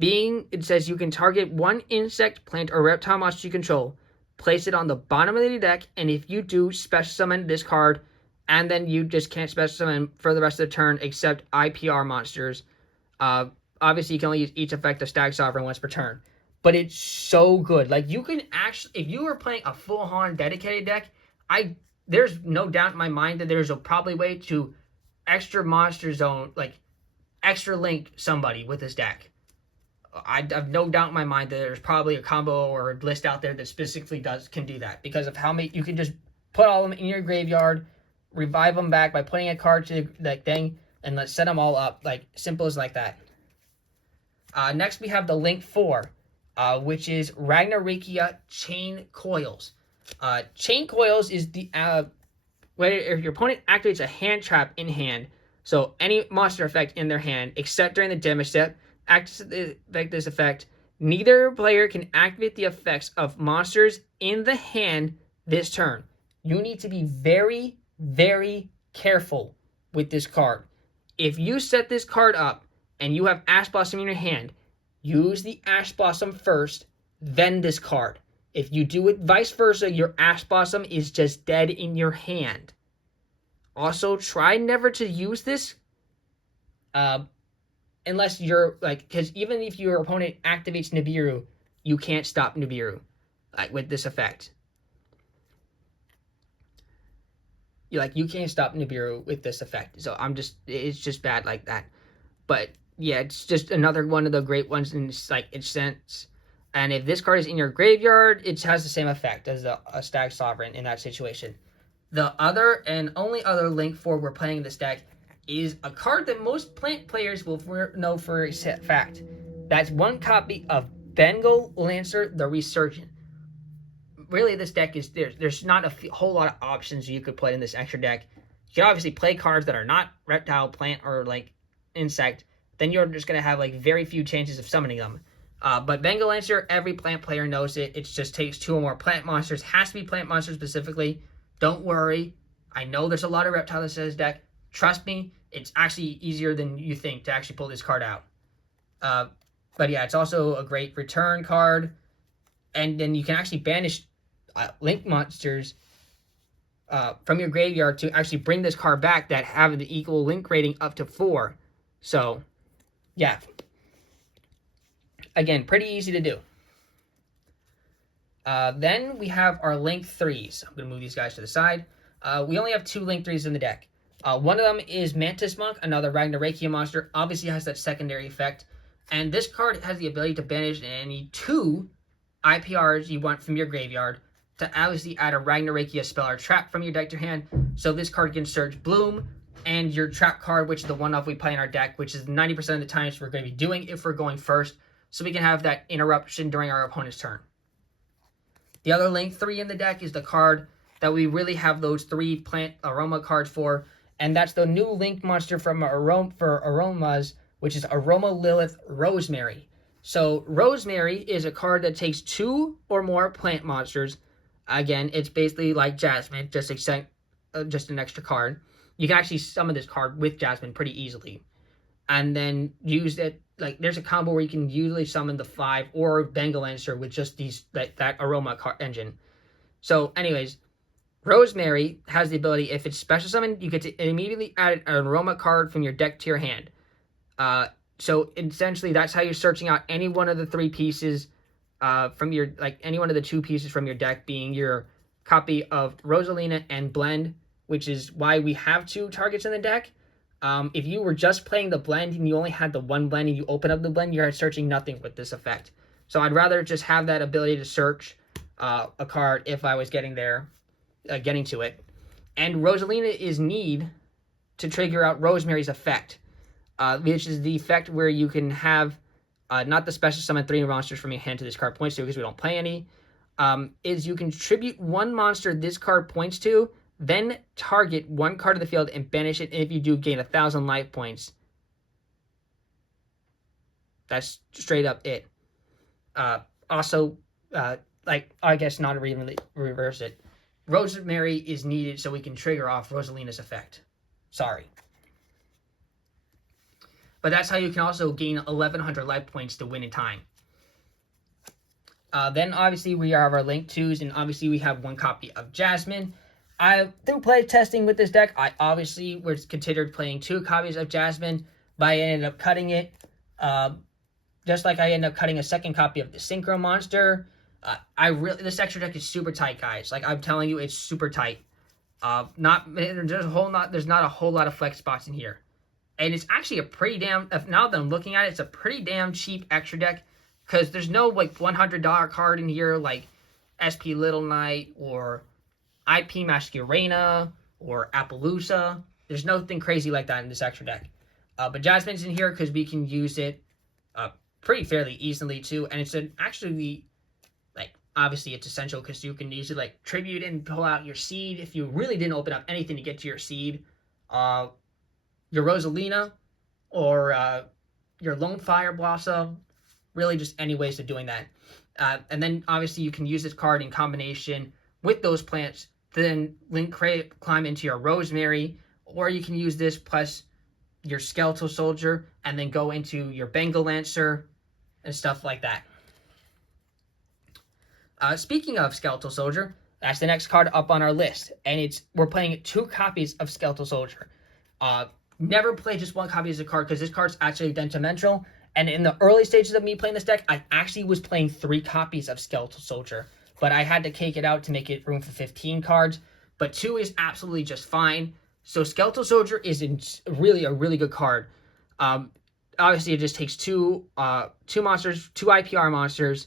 It says you can target 1 insect, plant, or reptile monster you control, place it on the bottom of the deck, and if you do, special summon this card, and then you just can't special summon for the rest of the turn except IPR monsters. Obviously, you can only use each effect of Stag Sovereign once per turn. But it's so good. Like, you can actually, if you were playing a full-on dedicated deck, there's no doubt in my mind that there's a probably way to extra monster zone, like, extra link somebody with this deck. I have no doubt in my mind that there's probably a combo or a list out there that specifically can do that because of how many you can just put all of them in your graveyard, revive them back by putting a card to that thing, and let's set them all up. Like, simple as like that. Next we have the Link 4, which is Ragnaraika Chain Coils. Chain Coils is the if your opponent activates a hand trap in hand, so any monster effect in their hand except during the damage step activate this effect, neither player can activate the effects of monsters in the hand this turn. You need to be very, very careful with this card. If you set this card up and you have Ash Blossom in your hand, use the Ash Blossom first, then this card. If you do it vice versa, your Ash Blossom is just dead in your hand. Also, try never to use this unless you're because even if your opponent activates Nibiru, you can't stop Nibiru with this effect. You can't stop Nibiru with this effect. So it's just bad like that. But yeah, it's just another one of the great ones in its sense. And if this card is in your graveyard, it has the same effect as a Stag Sovereign in that situation. The other and only other Link 4 we're playing in this deck is a card that most plant players will know for a fact. That's 1 copy of Bengal Lancer the Resurgent. Really, this deck is there's not a whole lot of options you could play in this extra deck. You can obviously play cards that are not reptile, plant, or insect. Then you're just going to have very few chances of summoning them. But Bengal Lancer, every plant player knows it. It just takes 2 or more plant monsters. Has to be plant monsters specifically. Don't worry. I know there's a lot of reptile that says deck. Trust me, it's actually easier than you think to actually pull this card out. But yeah, it's also a great return card. And then you can actually banish link monsters from your graveyard to actually bring this card back that have the equal link rating up to 4. So, yeah. Again, pretty easy to do. Then we have our Link 3s. I'm going to move these guys to the side. We only have 2 Link 3s in the deck. One of them is Mantis Monk, another Ragnaraika monster. Obviously has that secondary effect. And this card has the ability to banish any 2 IPRs you want from your graveyard to obviously add a Ragnaraika spell or trap from your deck to your hand. So this card can search Bloom and your trap card, which is the one-off we play in our deck, which is 90% of the times we're going to be doing if we're going first. So we can have that interruption during our opponent's turn. The other Link 3 in the deck is the card that we really have those 3 plant aroma cards for. And that's the new Link monster for aromas, which is Aroma Lilith Rosemary. So Rosemary is a card that takes 2 or more plant monsters. Again, it's basically like Jasmine, just an extra card. You can actually summon this card with Jasmine pretty easily. And then use it, there's a combo where you can usually summon the 5 or Bengal Lancer with just that aroma engine. So anyways, Rosemary has the ability, if it's special summoned, you get to immediately add an aroma card from your deck to your hand. So essentially, that's how you're searching out any one of the 3 pieces from your, any one of the 2 pieces from your deck being your copy of Rosalina and Blend, which is why we have 2 targets in the deck. If you were just playing the Blend and you only had the 1 Blend and you open up the Blend, you're searching nothing with this effect. So I'd rather just have that ability to search a card if I was getting to it. And Rosalina is need to trigger out Rosemary's effect, which is the effect where you can have not the special summon 3 monsters from your hand to this card points to, because we don't play any, is you can tribute 1 monster this card points to, then target 1 card of the field and banish it, and if you do, gain 1,000 life points. That's straight up it. Also, I guess not really reverse it. Rosemary is needed so we can trigger off Rosalina's effect. Sorry. But that's how you can also gain 1,100 life points to win in time. Then obviously we have our Link 2s, and obviously we have 1 copy of Jasmine. Through play testing with this deck, I obviously was considered playing 2 copies of Jasmine, but I ended up cutting it. Just like I ended up cutting a 2nd copy of the Synchro Monster. This extra deck is super tight, guys. Like, I'm telling you, it's super tight. There's not a whole lot of flex spots in here. And it's actually a pretty damn, now that I'm looking at it, it's a pretty damn cheap extra deck, because there's no, like, $100 card in here, like SP Little Knight, or IP Masquerena, or Appaloosa. There's nothing crazy like that in this extra deck. But Jasmine's in here because we can use it pretty fairly easily, too. And it's actually, like, obviously it's essential because you can use it, like, tribute and pull out your seed if you really didn't open up anything to get to your seed. Your Rosalina, or your Lone Fire Blossom, really just any ways of doing that. And then obviously you can use this card in combination with those plants to then climb into your Rosemary, or you can use this plus your Skeletal Soldier and then go into your Bengal Lancer and stuff like that. Speaking of Skeletal Soldier, that's the next card up on our list, and we're playing 2 copies of Skeletal Soldier. Never play just 1 copy as a card, because this card's actually detrimental. And in the early stages of me playing this deck, I actually was playing 3 copies of Skeletal Soldier, but I had to cake it out to make it room for 15 cards. But 2 is absolutely just fine. So Skeletal Soldier is really a really good card. Obviously, it just takes 2 monsters, 2 IPR monsters.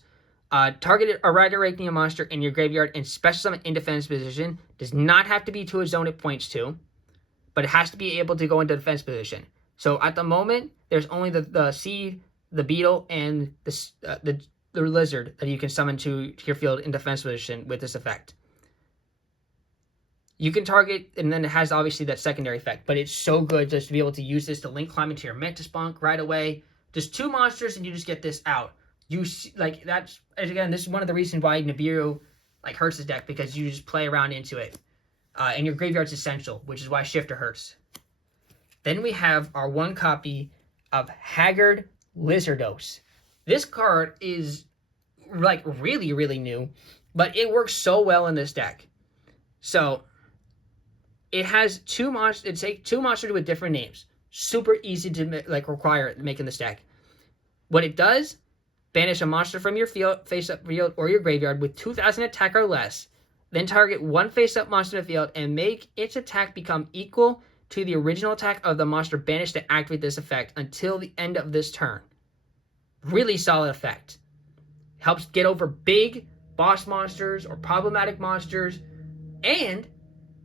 Target a Ragnaraika monster in your graveyard and special summon in defense position. Does not have to be to a zone it points to, but it has to be able to go into defense position. So at the moment, there's only the seed, the beetle, and the lizard that you can summon to your field in defense position with this effect. You can target, and then it has obviously that secondary effect, but it's so good just to be able to use this to link climb into your Mantis Spunk right away. Just 2 monsters and you just get this out. That's, again, this is one of the reasons why Nibiru hurts this deck, because you just play around into it. And your graveyard's essential, which is why Shifter hurts. Then we have our 1 copy of Haggard Lizardos. This card is really, really new, but it works so well in this deck. So it has 2 monsters. It takes 2 monsters with different names. Super easy to require making this deck. What it does: banish a monster from your field, face-up field, or your graveyard with 2,000 attack or less. Then target 1 face-up monster in the field and make its attack become equal to the original attack of the monster banished to activate this effect until the end of this turn. Really solid effect. Helps get over big boss monsters or problematic monsters, and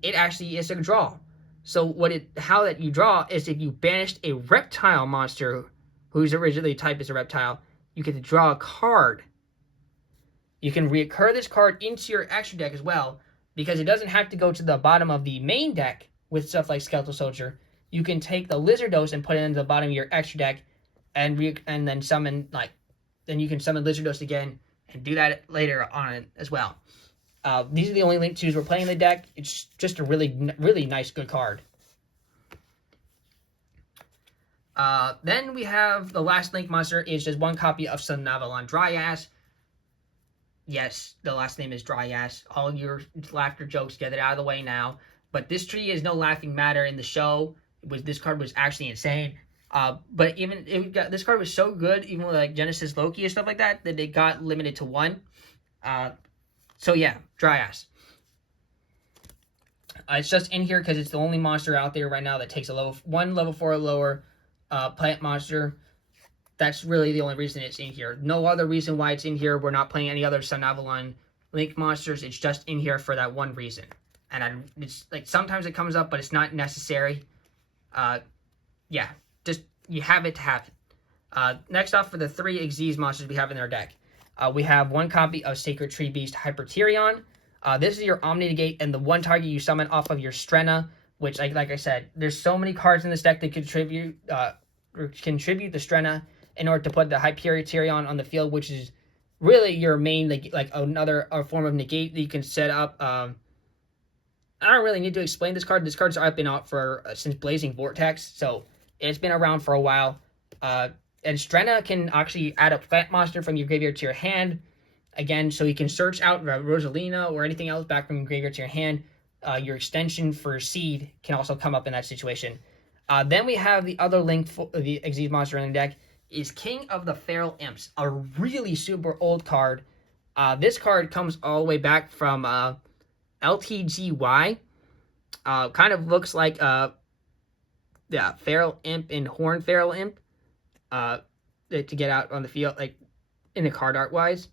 it actually is a draw. So how that you draw is if you banished a reptile monster whose originally type is a reptile, you get to draw a card. You can reoccur this card into your extra deck as well, because it doesn't have to go to the bottom of the main deck with stuff like Skeletal Soldier. You can take the Lizardos and put it into the bottom of your extra deck, and then summon then you can summon Lizardos again and do that later on as well. These are the only Link 2s we're playing in the deck. It's just a really, really nice, good card. Then we have the last Link monster is just 1 copy of Sunavalon Dryas. Yes, the last name is Dryas. All your laughter jokes, get it out of the way now. But this tree is no laughing matter in the show. This card was actually insane. But this card was so good, even with Genesis Loki and stuff like that, that it got limited to 1. So yeah, Dryas. It's just in here because it's the only monster out there right now that takes a level 4 or lower plant monster. That's really the only reason it's in here. No other reason why it's in here. We're not playing any other Sun Avalon Link monsters. It's just in here for that one reason. And it's like sometimes it comes up, but it's not necessary. Yeah, just you have it to have it. Next off, for the 3 Xyz monsters we have in our deck, we have 1 copy of Sacred Tree Beast Hyperterion. This is your Omni Negate and the 1 target you summon off of your Strenna, which, like I said, there's so many cards in this deck that contribute the Strenna in order to put the Hyperion on the field, which is really your main, like another form of negate that you can set up. I don't really need to explain this card. This card's been out for since Blazing Vortex, so it's been around for a while. And Strenna can actually add a plant monster from your graveyard to your hand. Again, so you can search out Rosalina or anything else back from your graveyard to your hand. Your extension for Seed can also come up in that situation. Then we have the other link for the Xyz monster in the deck is King of the Feral Imps, a really super old card. This card comes all the way back from LTGY. Kind of looks like Feral Imp and Horn Feral Imp to get out on the field, like in the card art wise.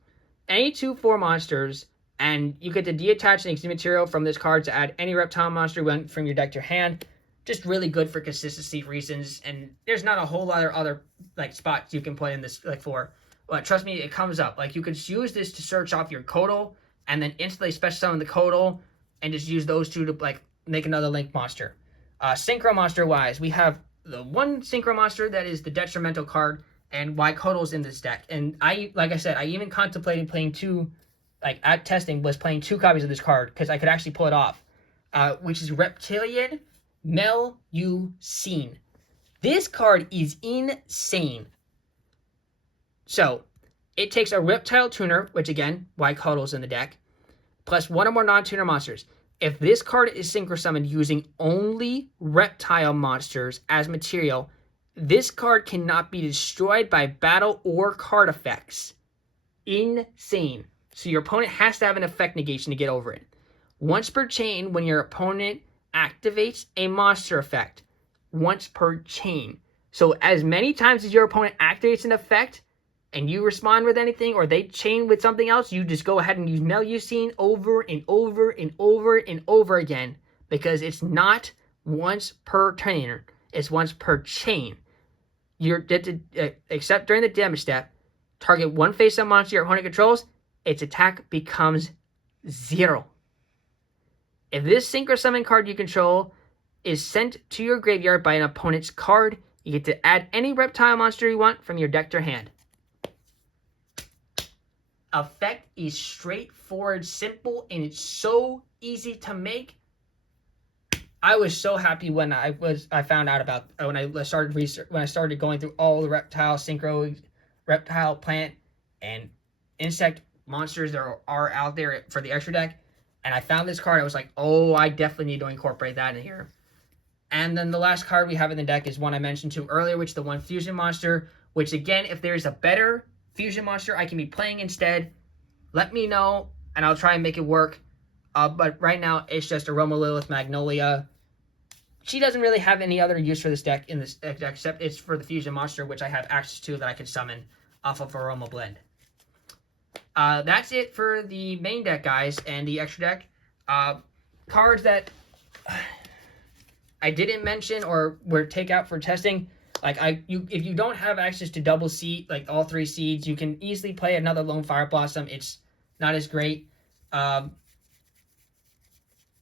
Any 2/4 monsters, and you get to detach an Xyz material from this card to add any reptile monster went from your deck to your hand. Just really good for consistency reasons, and there's not a whole lot of other like spots you can play in this like for. But trust me, it comes up. Like you could use this to search off your Codal, and then instantly special summon the Codal, and just use those 2 to like make another link monster. Synchro monster wise, we have the 1 synchro monster that is the detrimental card, and YCodal's in this deck. And like I said, I even contemplated playing 2, like at testing was playing 2 copies of this card because I could actually pull it off, which is Reptilian Melusine. This card is insane. So, it takes a Reptile Tuner, which again, YCodal's in the deck, plus 1 or more non-tuner monsters. If this card is synchro summoned using only reptile monsters as material, this card cannot be destroyed by battle or card effects. Insane. So your opponent has to have an effect negation to get over it. Once per chain, when your opponent activates a monster effect. Once per chain. So as many times as your opponent activates an effect, and you respond with anything, or they chain with something else, you just go ahead and use Melusine over and over and over and over again, because it's not once per turn, it's once per chain. Except during the damage step, target 1 face-up monster your opponent controls, its attack becomes 0. If this synchro summon card you control is sent to your graveyard by an opponent's card, you get to add any reptile monster you want from your deck to your hand. Effect is straightforward, simple, and it's so easy to make. I was so happy when I found out about when I started going through all the reptile synchro, reptile, plant, and insect monsters that are out there for the extra deck, and I found this card. I was like, oh, I definitely need to incorporate that in here. And then the last card we have in the deck is one I mentioned to earlier, which is the 1 fusion monster. Which again, if there's a better fusion monster I can be playing instead, let me know and I'll try and make it work. But right now it's just Aroma Lilith Magnolia. She doesn't really have any other use for this deck in this deck except it's for the fusion monster, which I have access to that I can summon off of Aroma Blend. That's it for the main deck, guys, and the extra deck. Cards that I didn't mention or were take out for testing. Like if you don't have access to double seed, like all 3 seeds, you can easily play another Lone Fire Blossom. It's not as great.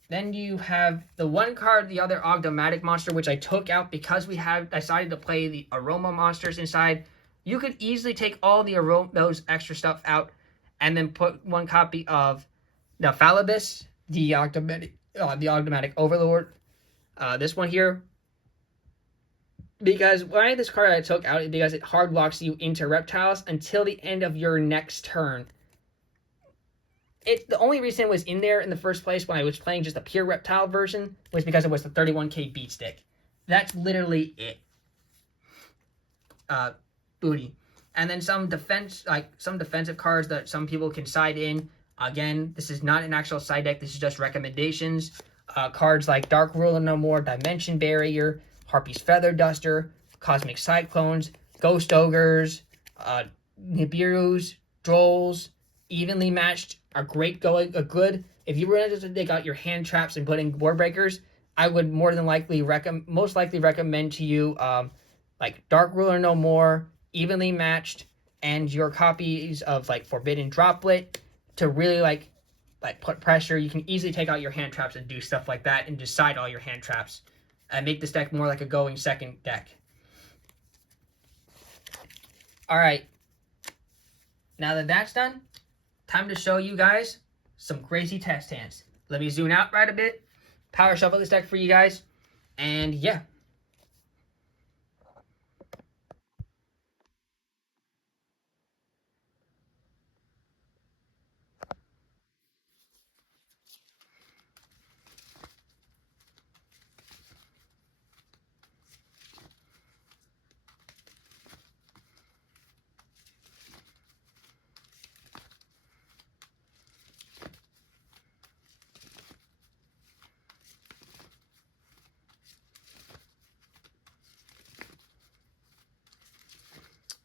Then you have the 1 card, the other Ogdo'eptile monster, which I took out because we have decided to play the Aroma monsters inside. You could easily take all the those extra stuff out and then put 1 copy of the Phallibus, the Ogdo'eptile Overlord. This one here. Because why this card I took out is because it hard locks you into reptiles until the end of your next turn. The only reason it was in there in the first place when I was playing just a pure reptile version was because it was the 31k beat stick. That's literally it. Booty. And then some defensive cards that some people can side in. Again, this is not an actual side deck. This is just recommendations. Cards like Dark Ruler No More, Dimension Barrier, Harpy's Feather Duster, Cosmic Cyclones, Ghost Ogres, Nibiru's, Drolls, Evenly Matched are great going. Good. If you were to take out your hand traps and put in board breakers, I would most likely recommend to you like Dark Ruler No More, Evenly Matched, and your copies of like Forbidden Droplet to really like put pressure. You can easily take out your hand traps and do stuff like that and decide all your hand traps and make this deck more like a going second deck. All right. Now that that's done, time to show you guys some crazy test hands. Let me zoom out right a bit, power shuffle this deck for you guys, and yeah.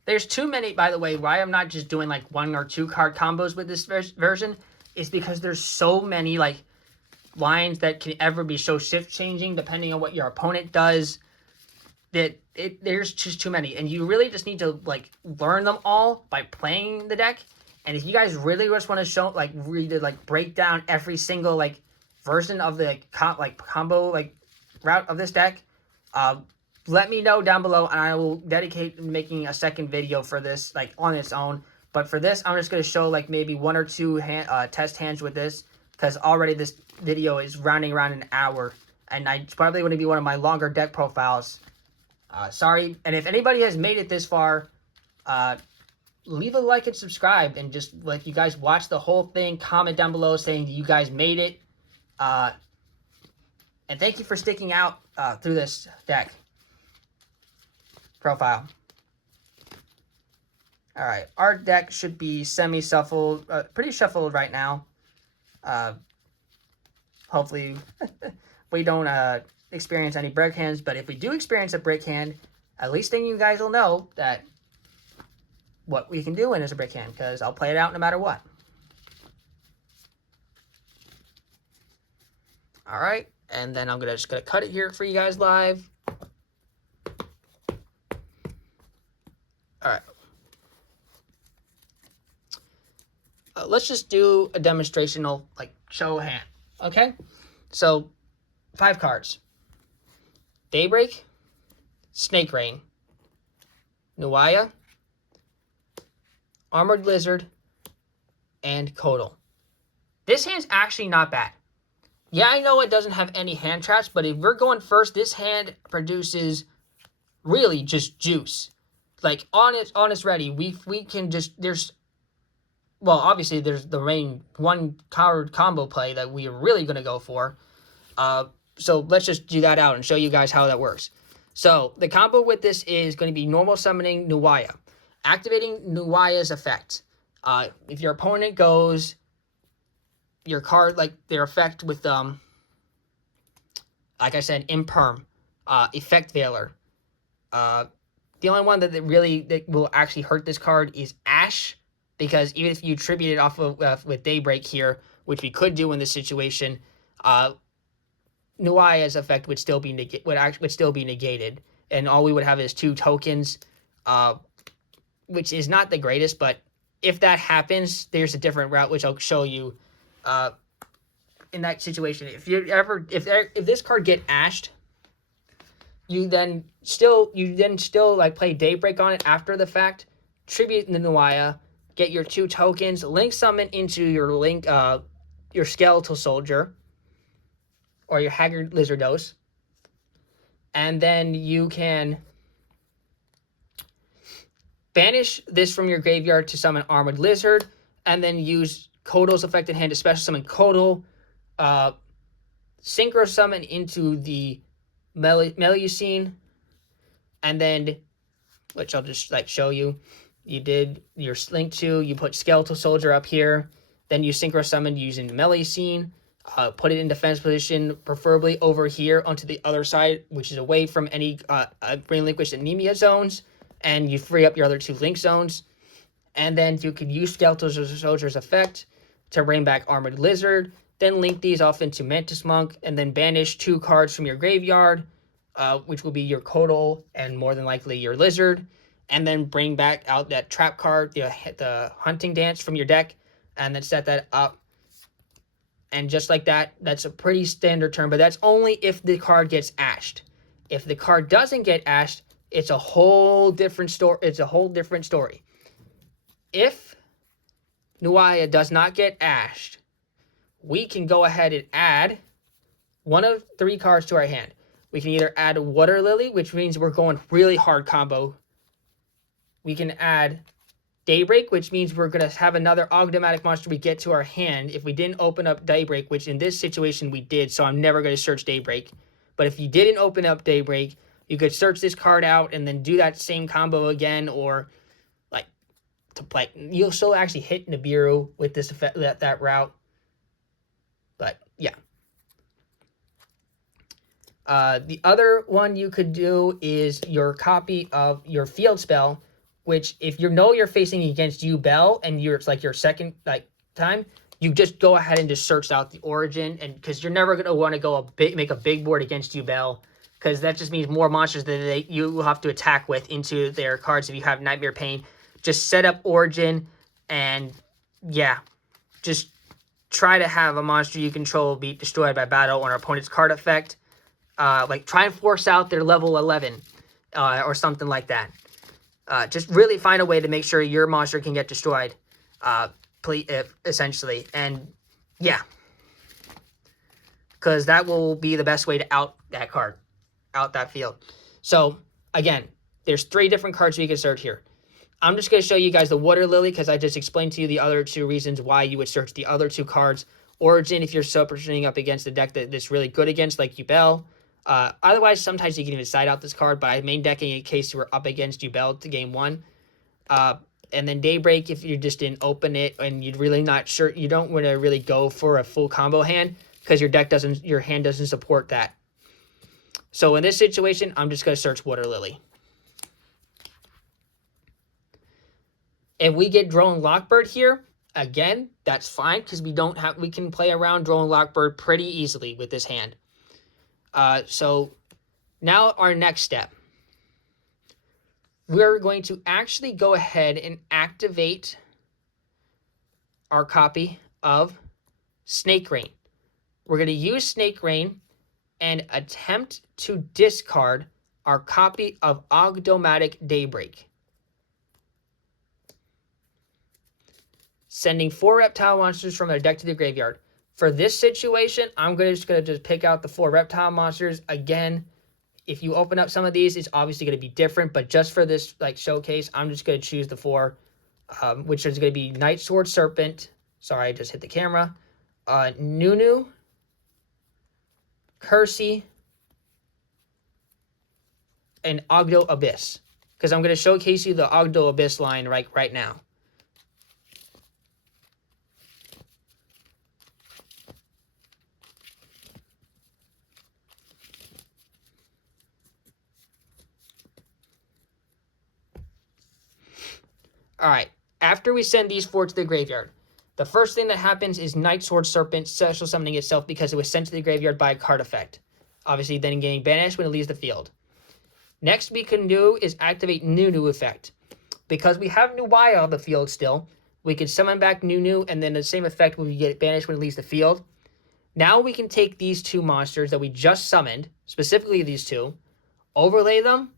There's too many, by the way, why I'm not just doing like 1 or 2 card combos with this version is because there's so many like lines that can ever be so shift changing depending on what your opponent does, that there's just too many, and you really just need to like learn them all by playing the deck. And if you guys really just want to show like really like break down every single like version of the combo like route of this deck, let me know down below and I will dedicate making a second video for this like on its own. But for this, I'm just going to show like maybe 1 or 2 test hands with this, because already this video is rounding around an hour, and it's probably going to be one of my longer deck profiles. Sorry, and if anybody has made it this far, leave a like and subscribe, and just like you guys watch the whole thing, comment down below saying you guys made it. And thank you for sticking out through this deck profile. All right, our deck should be semi-shuffled, pretty shuffled right now. Hopefully we don't experience any break hands, but if we do experience a break hand, at least then you guys will know that what we can do when it's a break hand, because I'll play it out no matter what. All right, and then I'm just gonna cut it here for you guys live. All right. Let's just do a demonstrational like show hand. Okay, so 5 cards: Daybreak, Snake Rain, Nuaya, Armored Lizard, and Kodal. This hand's actually not bad. Yeah, I know it doesn't have any hand traps, but if we're going first, this hand produces really just juice. Like on its ready, we can just well, obviously there's the main 1 card combo play that we are really going to go for. So let's just do that out and show you guys how that works. So the combo with this is going to be normal summoning Nuaya, activating Nuaya's effect. If your opponent goes your card, like their effect with like I said, Imperm, Effect Veiler. The only one that will actually hurt this card is Ash, because even if you tribute it off of with Daybreak here, which we could do in this situation, Nuaya's effect would still be negated, and all we would have is 2 tokens, which is not the greatest. But if that happens, there's a different route which I'll show you. In that situation, if this card get ashed, you then still like play Daybreak on it after the fact, tribute the Nuaya, get your 2 tokens, link summon into your Skeletal Soldier or your Haggard Lizardos, and then you can banish this from your graveyard to summon Armored Lizard, and then use Kodal's affected hand to special summon Kodal, Synchro Summon into the Melusine, and then, which I'll just like show you, you did your Link 2, you put Skeletal Soldier up here, then you Synchro Summon using the Melusine, Put it in defense position, preferably over here onto the other side, which is away from any relinquished anemia zones, and you free up your other 2 link zones. And then you could use Skeletal Soldier's effect to bring back Armored Lizard, then link these off into Mantis Monk, and then banish 2 cards from your graveyard, which will be your Kodal and more than likely your Lizard, and then bring back out that trap card, the Hunting Dance from your deck, and then set that up. And just like that, that's a pretty standard turn, but that's only if the card gets ashed. If the card doesn't get ashed, it's a whole different story. If Nuaya does not get ashed, we can go ahead and add one of 3 cards to our hand. We can either add Water Lily, which means we're going really hard combo. We can add Daybreak, which means we're going to have another Ogdo'eptile monster we get to our hand if we didn't open up Daybreak, which in this situation we did, so I'm never going to search Daybreak. But if you didn't open up Daybreak, you could search this card out and then do that same combo again, or you'll still actually hit Nibiru with this effect, that route. But yeah. The other one you could do is your copy of your field spell, which if you know you're facing against Bell, and it's like your second time, you just go ahead and just search out the origin, and because you're never gonna want to make a big board against Bell, because that just means more monsters that you will have to attack with into their cards if you have Nightmare Pain. Just set up origin, and yeah, just try to have a monster you control be destroyed by battle or an opponent's card effect. Try and force out their level 11 or something like that. Just really find a way to make sure your monster can get destroyed, essentially. And yeah, because that will be the best way to out that field. So again, there's 3 different cards we can search here. I'm just going to show you guys the Water Lily because I just explained to you the other 2 reasons why you would search the other 2 cards. Origin, if you're superpositioning up against a deck that's really good against, like Yubel. Otherwise, sometimes you can even side out this card, but I main decking in case you were up against Yubel to game 1. And then Daybreak, if you just didn't open it and you're really not sure, you don't want to really go for a full combo hand because your hand doesn't support that. So in this situation, I'm just going to search Water Lily. If we get Drone Lockbird here, again, that's fine because we can play around Drone Lockbird pretty easily with this hand. So now our next step. We're going to actually go ahead and activate our copy of Snake Rain. We're going to use Snake Rain and attempt to discard our copy of Ogdo'eptile Daybreak. Sending 4 reptile monsters from their deck to the graveyard. For this situation, I'm just going to pick out the 4 reptile monsters. Again, if you open up some of these, it's obviously going to be different, but just for this showcase, I'm just going to choose the 4, which is going to be Night Sword Serpent. Sorry, I just hit the camera. Nunu, Kersey, and Ogdo Abyss. Because I'm going to showcase you the Ogdo Abyss line right now. Alright, after we send these 4 to the graveyard, the first thing that happens is Night Sword Serpent special summoning itself because it was sent to the graveyard by a card effect. Obviously, then getting banished when it leaves the field. Next we can do is activate Nunu effect. Because we have Nuaya on the field still, we can summon back Nunu, and then the same effect will get banished when it leaves the field. Now we can take these 2 monsters that we just summoned, specifically these 2, overlay them,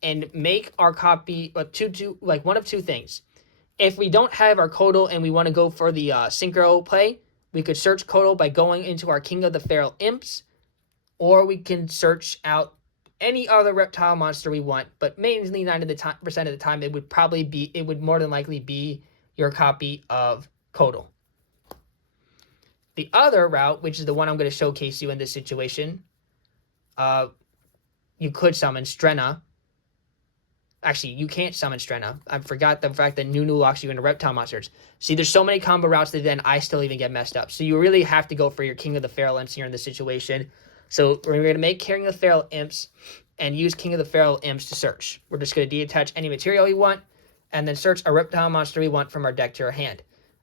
and make our copy one of 2 things. If we don't have our Kodal and we want to go for the Synchro play, we could search Kodal by going into our King of the Feral Imps, or we can search out any other reptile monster we want, but mainly 90% of the time it would more than likely be your copy of Kodal. The other route, which is the one I'm going to showcase you in this situation, you could summon Strenna, Actually, you can't summon Strenna. I forgot the fact that Nunu locks you into reptile monsters. See, there's so many combo routes that then I still even get messed up. So you really have to go for your King of the Feral Imps here in this situation. So we're going to make King of the Feral Imps and use King of the Feral Imps to search. We're just going to detach any material we want and then search a reptile monster we want from our deck to our hand.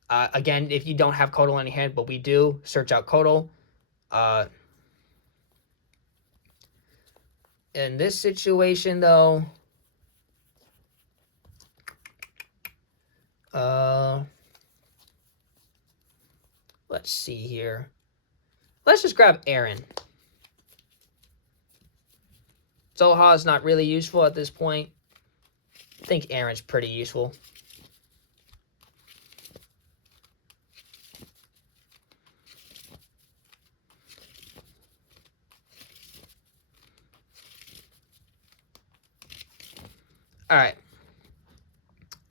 Again, if you don't have Kotal in your hand, but we do, search out Kotal. In this situation, though, let's see here. Let's just grab Aaron. Zoha is not really useful at this point. I think Aaron's pretty useful. All right.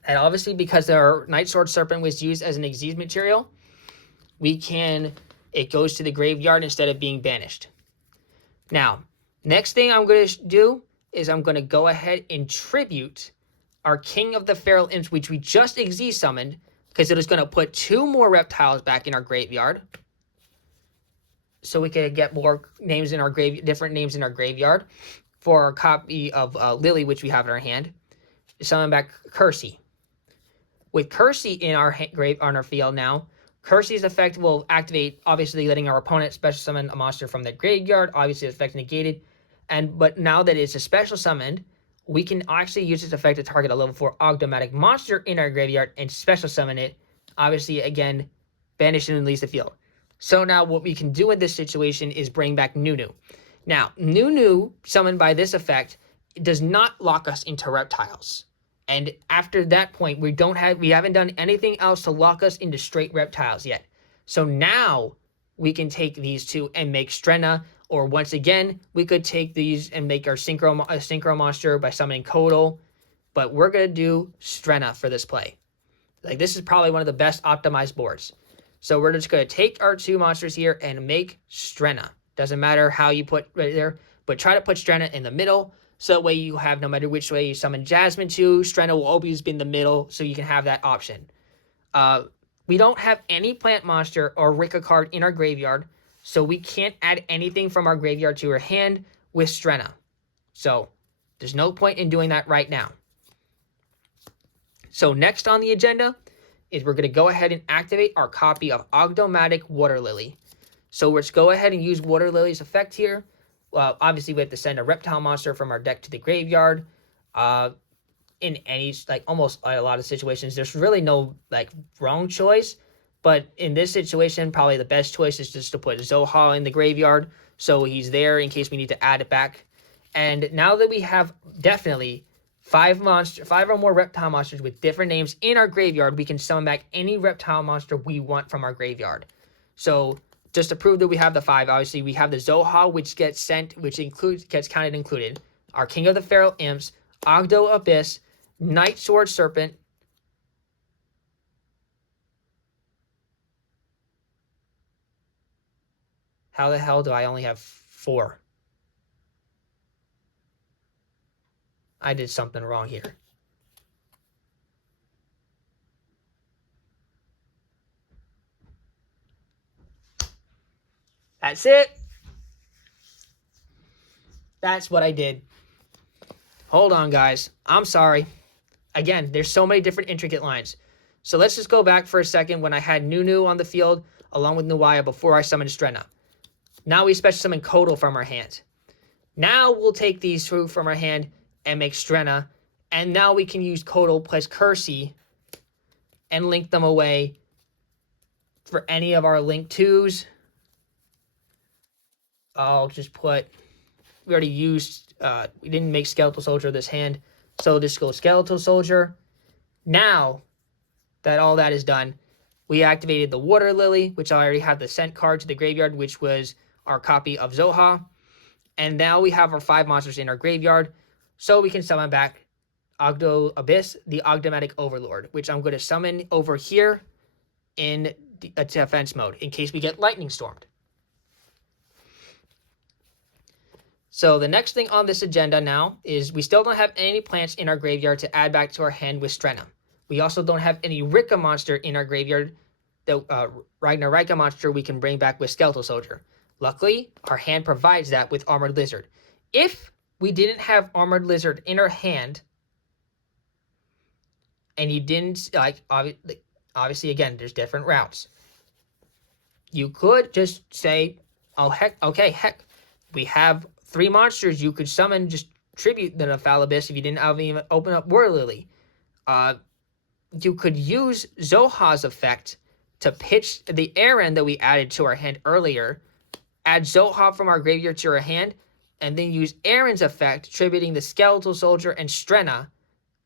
And obviously, because our Night Sword Serpent was used as an Xyz material, it goes to the graveyard instead of being banished. Now, next thing I'm going to do is I'm going to go ahead and tribute our King of the Feral Imps, which we just Xyz summoned, because it is going to put 2 more reptiles back in our graveyard. So we can get more names in our different names in our graveyard for our copy of Lily, which we have in our hand. Summon back Kersey. With Kersey in our on our field now, Kersey's effect will activate, obviously letting our opponent special summon a monster from the graveyard. Obviously, the effect negated. But now that it's a special summoned, we can actually use this effect to target a level 4 Ogdo'eptile monster in our graveyard and special summon it. Obviously, again, banish and release the field. So now what we can do in this situation is bring back Nunu. Now, Nunu, summoned by this effect, does not lock us into reptiles. And after that point, we haven't done anything else to lock us into straight reptiles yet. So now we can take these 2 and make Strenna, or once again, we could take these and make our synchro monster by summoning Kotal. But we're going to do Strenna for this play. Like, this is probably one of the best optimized boards. So we're just going to take our 2 monsters here and make Strenna. Doesn't matter how you put right there, but try to put Strenna in the middle. So that way you have, no matter which way you summon Jasmine to, Strenna will always be in the middle, so you can have that option. We don't have any plant monster or Rika card in our graveyard, so we can't add anything from our graveyard to our hand with Strenna. So there's no point in doing that right now. So next on the agenda is we're going to go ahead and activate our copy of Ogdo'eptile Water Lily. So let's go ahead and use Water Lily's effect here. Well, obviously, we have to send a reptile monster from our deck to the graveyard. In any, almost a lot of situations, there's really no, wrong choice. But in this situation, probably the best choice is just to put Zoha in the graveyard, so he's there in case we need to add it back. And now that we have definitely 5 or more reptile monsters with different names in our graveyard, we can summon back any reptile monster we want from our graveyard. So just to prove that we have the 5, obviously we have the Zoha, which gets counted included. Our King of the Feral Imps, Ogdo'eptile, Night Sword Serpent. How the hell do I only have 4? I did something wrong here. That's it. That's what I did. Hold on, guys. I'm sorry. Again, there's so many different intricate lines. So let's just go back for a second when I had Nunu on the field along with Nuaya before I summoned Strenna. Now we special summon Kotal from our hand. Now we'll take these 2 from our hand and make Strenna. And now we can use Kotal plus Kersey and link them away for any of our link 2s. I'll just put, we already used, we didn't make Skeletal Soldier this hand, so just go Skeletal Soldier. Now that all that is done, we activated the Water Lily, which I already have the sent card to the graveyard, which was our copy of Zoha. And now we have our 5 monsters in our graveyard, so we can summon back Ogdo'eptile, the Ogdomatic Overlord, which I'm going to summon over here in defense mode in case we get lightning stormed. So the next thing on this agenda now is we still don't have any plants in our graveyard to add back to our hand with Strenna. We also don't have any Rika monster in our graveyard, the Ragnaraika monster we can bring back with Skeletal Soldier. Luckily, our hand provides that with Armored Lizard. If we didn't have Armored Lizard in our hand, and you didn't, like, obviously, again, there's different routes. You could just say, oh, heck, okay, heck, we have 3 monsters you could summon, just tribute the Nefal Abyss if you didn't even open up War Lily. You could use Zoha's effect to pitch the Aaron that we added to our hand earlier, add Zoha from our graveyard to our hand, and then use Aaron's effect, tributing the Skeletal Soldier and Strenna,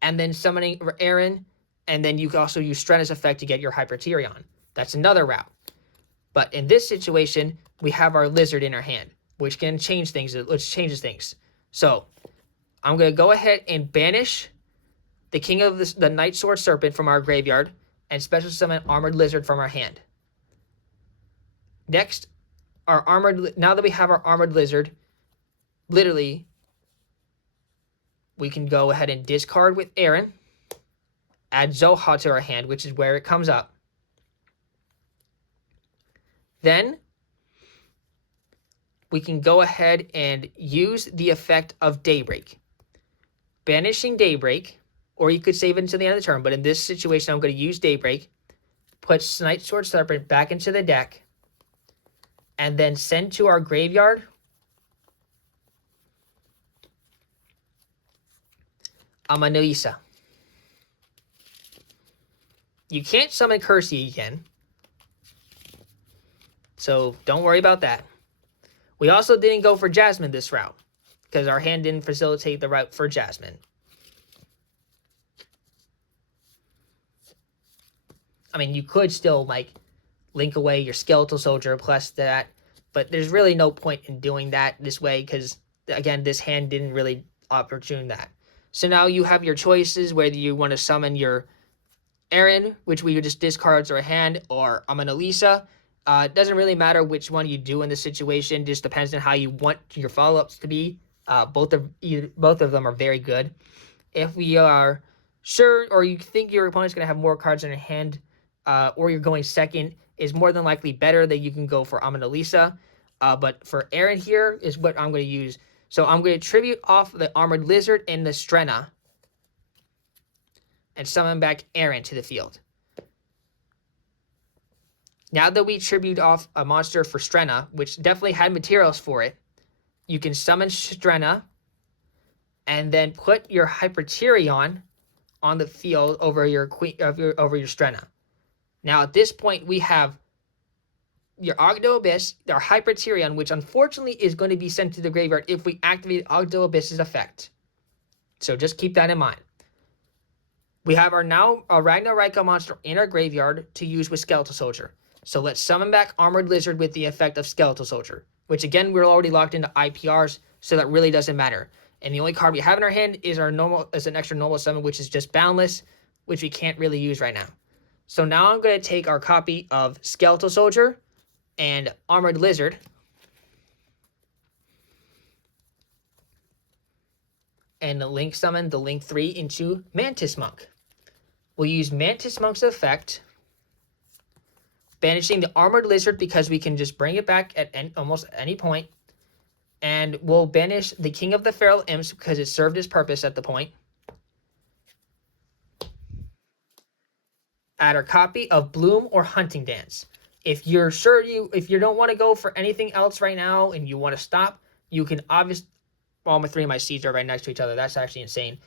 and then summoning Aaron, and then you can also use Strenna's effect to get your Hyperterion. That's another route. But in this situation, we have our Lizard in our hand, which can change things, which changes things. So, I'm going to go ahead and banish the King of the Night Sword Serpent from our graveyard, and special summon Armored Lizard from our hand. Next, now that we have our Armored Lizard, literally, we can go ahead and discard with Aaron, add Zoha to our hand, which is where it comes up. Then, we can go ahead and use the effect of Daybreak. Banishing Daybreak, or you could save it until the end of the turn, but in this situation, I'm going to use Daybreak, put Night Sword Serpent back into the deck, and then send to our graveyard Amanuisa. You can't summon Kersey again, so don't worry about that. We also didn't go for Jasmine this route, because our hand didn't facilitate the route for Jasmine. I mean, you could still, like, link away your Skeletal Soldier plus that, but there's really no point in doing that this way, because, again, this hand didn't really opportune that. So now you have your choices, whether you want to summon your Aaron, which we would just discard to our hand, or Amanalisa. It doesn't really matter which one you do in this situation. Just depends on how you want your follow-ups to be. Both of them are very good. If we are sure, or you think your opponent's going to have more cards in their hand, or you're going second, is more than likely better that you can go for Amanalisa. But for Aaron here is what I'm going to use. So I'm going to tribute off the Armored Lizard and the Strenna, and summon back Aaron to the field. Now that we tribute off a monster for Strenna, which definitely had materials for it, you can summon Strenna and then put your Hyperterion on the field over your Strenna. Now at this point we have your Ogdo'Abyss, our Hyperterion, which unfortunately is going to be sent to the graveyard if we activate Ogdo'Abyss's effect. So just keep that in mind. We have our Ragnaraika monster in our graveyard to use with Skeletal Soldier. So let's summon back Armored Lizard with the effect of Skeletal Soldier, which again, we're already locked into IPRs, so that really doesn't matter. And the only card we have in our hand is an extra normal summon, which is just Boundless, which we can't really use right now. So now I'm going to take our copy of Skeletal Soldier and Armored Lizard, and link summon the Link 3 into Mantis Monk. We'll use Mantis Monk's effect, banishing the Armored Lizard because we can just bring it back at almost any point. And we'll banish the King of the Feral Imps because it served its purpose at the point. Add our copy of Bloom or Hunting Dance. If you're sure if you don't want to go for anything else right now and you want to stop, you can obviously, well, my 3 of my seeds are right next to each other. That's actually insane.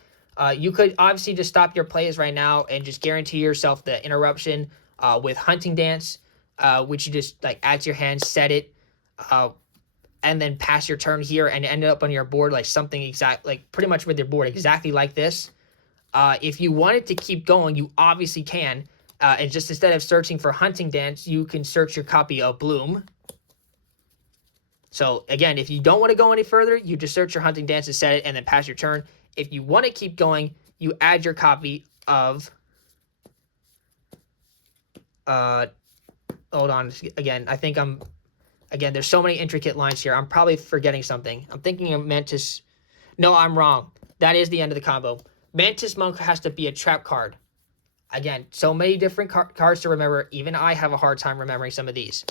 You could obviously just stop your plays right now and just guarantee yourself the interruption with Hunting Dance, which you just like add to your hand, set it, and then pass your turn here and end up on your board like something exact, like pretty much with your board exactly like this. If you wanted to keep going, you obviously can. And just instead of searching for Hunting Dance, you can search your copy of Bloom. So again, if you don't want to go any further, you just search your Hunting Dance and set it and then pass your turn. If you want to keep going, you add your copy of hold on again. I think I'm Again, there's so many intricate lines here. I'm probably forgetting something. I'm thinking of Mantis. No, I'm wrong. That is the end of the combo. Mantis Monk has to be a trap card. Again, so many different cards to remember. Even I have a hard time remembering some of these.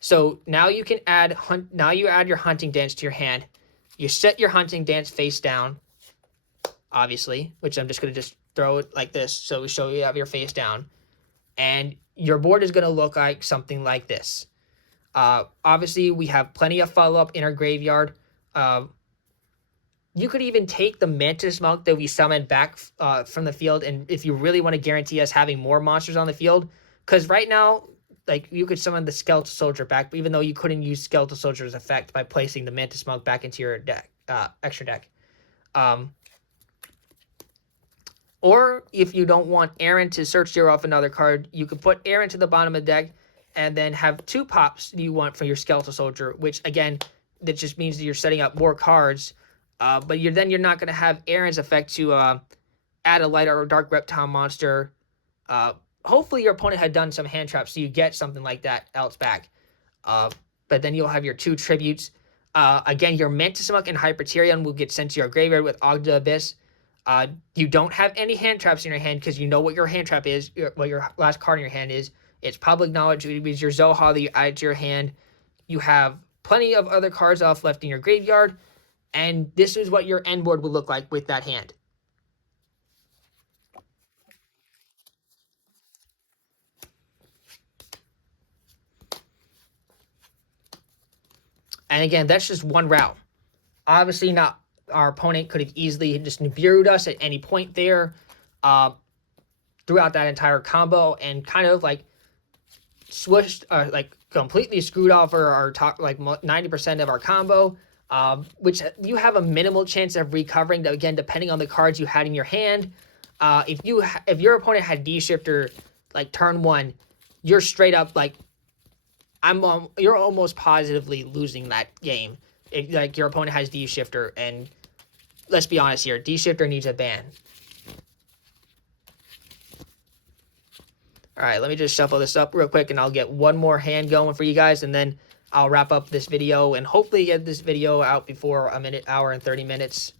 So now you can add, now you add your Hunting Dance to your hand. You set your Hunting Dance face down, obviously, which I'm just going to just throw it like this. So we show you have your face down. And your board is going to look like something like this. Obviously, we have plenty of follow-up in our graveyard. You could even take the Mantis Monk that we summoned back from the field, and if you really want to guarantee us having more monsters on the field, because right now, like, you could summon the Skeletal Soldier back, even though you couldn't use Skeletal Soldier's effect by placing the Mantis Monk back into your deck, extra deck. Or if you don't want Aaron to search zero off another card, you could put Aaron to the bottom of the deck and then have 2 pops you want for your Skeletal Soldier, which, again, that just means that you're setting up more cards. But you're not going to have Aaron's effect to add a light or dark reptile monster. Hopefully your opponent had done some hand traps so you get something like that else back. But then you'll have your 2 tributes. Again, your Mantis Monk and Hyperterion will get sent to your graveyard with Ogdo'eptile. You don't have any hand traps in your hand because you know what your hand trap is, what your last card in your hand is. It's public knowledge. It is your Zoha that you add to your hand. You have plenty of other cards off left in your graveyard. And this is what your end board will look like with that hand. And again, that's just one route. Obviously, not our opponent could have easily just Nibiru'd us at any point there throughout that entire combo and kind of like swished, like completely screwed off our top, like 90% of our combo. Which you have a minimal chance of recovering, again, depending on the cards you had in your hand. If your opponent had D-Shifter, like, turn 1, you're straight up, like, you're almost positively losing that game. If, like, your opponent has D-Shifter, and let's be honest here, D-Shifter needs a ban. Alright, let me just shuffle this up real quick, and I'll get one more hand going for you guys, and then I'll wrap up this video and hopefully get this video out before hour and 30 minutes.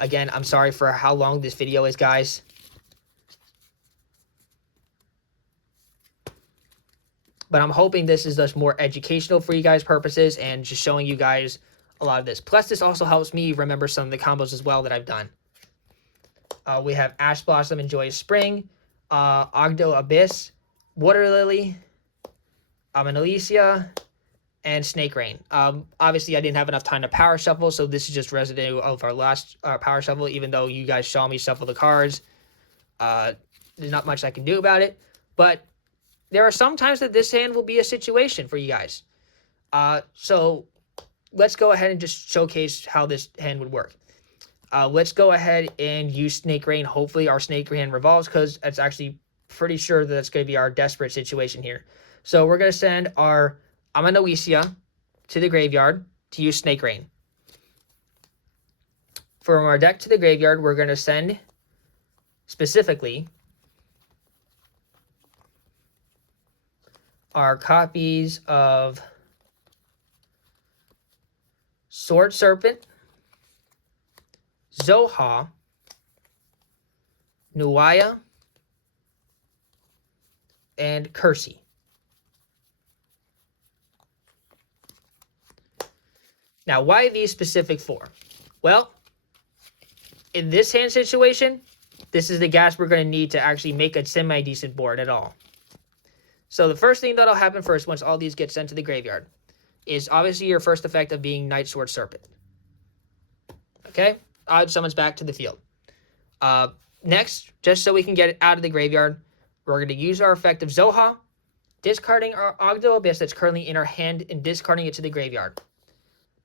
Again, I'm sorry for how long this video is, guys. But I'm hoping this is just more educational for you guys' purposes and just showing you guys a lot of this. Plus, this also helps me remember some of the combos as well that I've done. We have Ash Blossom and Joyous Spring, Ogdo'eptile, Water Lily, Amenolesia, and Snake Rain. Obviously, I didn't have enough time to power shuffle, so this is just residue of our last power shuffle, even though you guys saw me shuffle the cards. There's not much I can do about it, but there are some times that this hand will be a situation for you guys. So let's go ahead and just showcase how this hand would work. Let's go ahead and use Snake Rain. Hopefully our Snake Rain revolves, because it's actually pretty sure that it's going to be our desperate situation here. So we're going to send our Amenolesia to the graveyard to use Snake Rain. From our deck to the graveyard, we're going to send specifically our copies of Sword Serpent, Zoha, Nuaya, and Kersey. Now, why these specific 4? Well, in this hand situation, this is the gas we're going to need to actually make a semi-decent board at all. So the first thing that'll happen first, once all these get sent to the graveyard, is obviously your first effect of being Night Sword Serpent. Okay? Odd summons back to the field. Next, just so we can get it out of the graveyard, we're going to use our effect of Zoha, discarding our Ogdo'eptile that's currently in our hand and discarding it to the graveyard.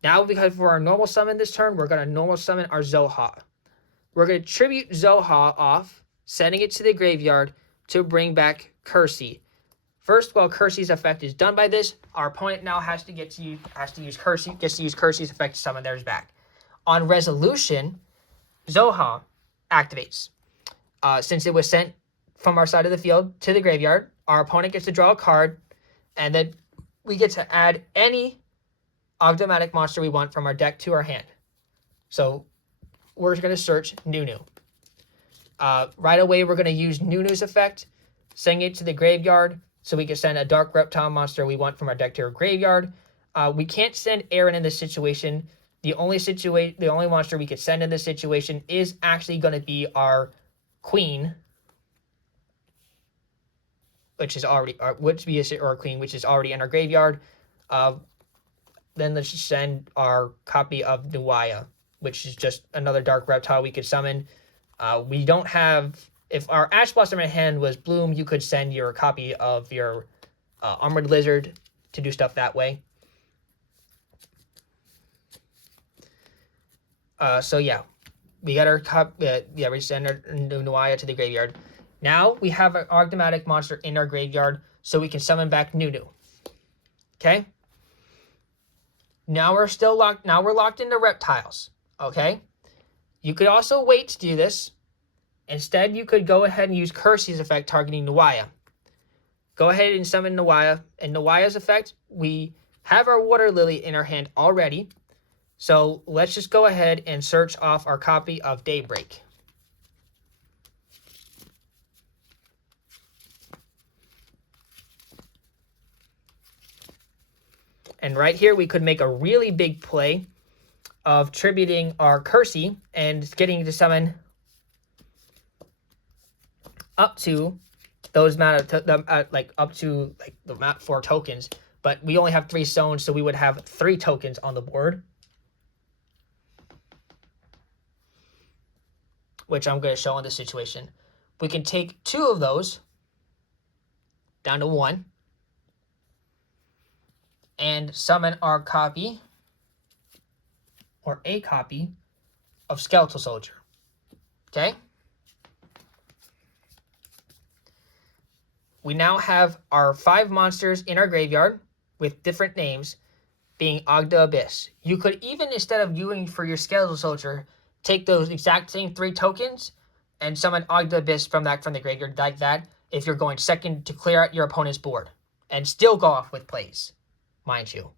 Now, because for our normal summon this turn, we're going to normal summon our Zoha. We're going to tribute Zoha off, sending it to the graveyard to bring back Kersey. First, while Kersey's effect is done by this, our opponent now has to use Kersey's effect to summon theirs back. On resolution, Zoha activates. Since it was sent from our side of the field to the graveyard, our opponent gets to draw a card, and then we get to add any Ogdo'eptile monster we want from our deck to our hand. So we're going to search Nunu. Right away, we're going to use Nunu's effect, send it to the graveyard, so we can send a dark reptile monster we want from our deck to our graveyard. We can't send Aaron in this situation. The only monster we could send in this situation is actually going to be our queen, which is already our queen, which is already in our graveyard. Then let's just send our copy of Nuwaya, which is just another dark reptile we could summon. We don't have, if our Ash Blossom in hand was Bloom, you could send your copy of your Armored Lizard to do stuff that way. So yeah, we got our we send our Nuwaya to the graveyard. Now we have an Ogdo'eptile monster in our graveyard, so we can summon back Nunu. Okay. Now we're still locked. Now we're locked into reptiles. Okay. You could also wait to do this. Instead, you could go ahead and use Kirsty's effect targeting Nuwaya. Go ahead and summon Nuwaya. And Nuwaya's effect, we have our Water Lily in our hand already. So let's just go ahead and search off our copy of Daybreak. And right here, we could make a really big play of tributing our Kirsty and getting to summon up to those amount of up to the amount 4 tokens. But we only have 3 stones, so we would have 3 tokens on the board, which I'm going to show in this situation. We can take 2 of those down to 1 and summon our copy or a copy of Skeletal Soldier. Okay? We now have our 5 monsters in our graveyard with different names, being Ogdo'Abyss. You could even, instead of viewing for your Skeletal Soldier, take those exact same 3 tokens and summon Ogdo'Abyss from the graveyard like that if you're going second to clear out your opponent's board and still go off with plays, mind you.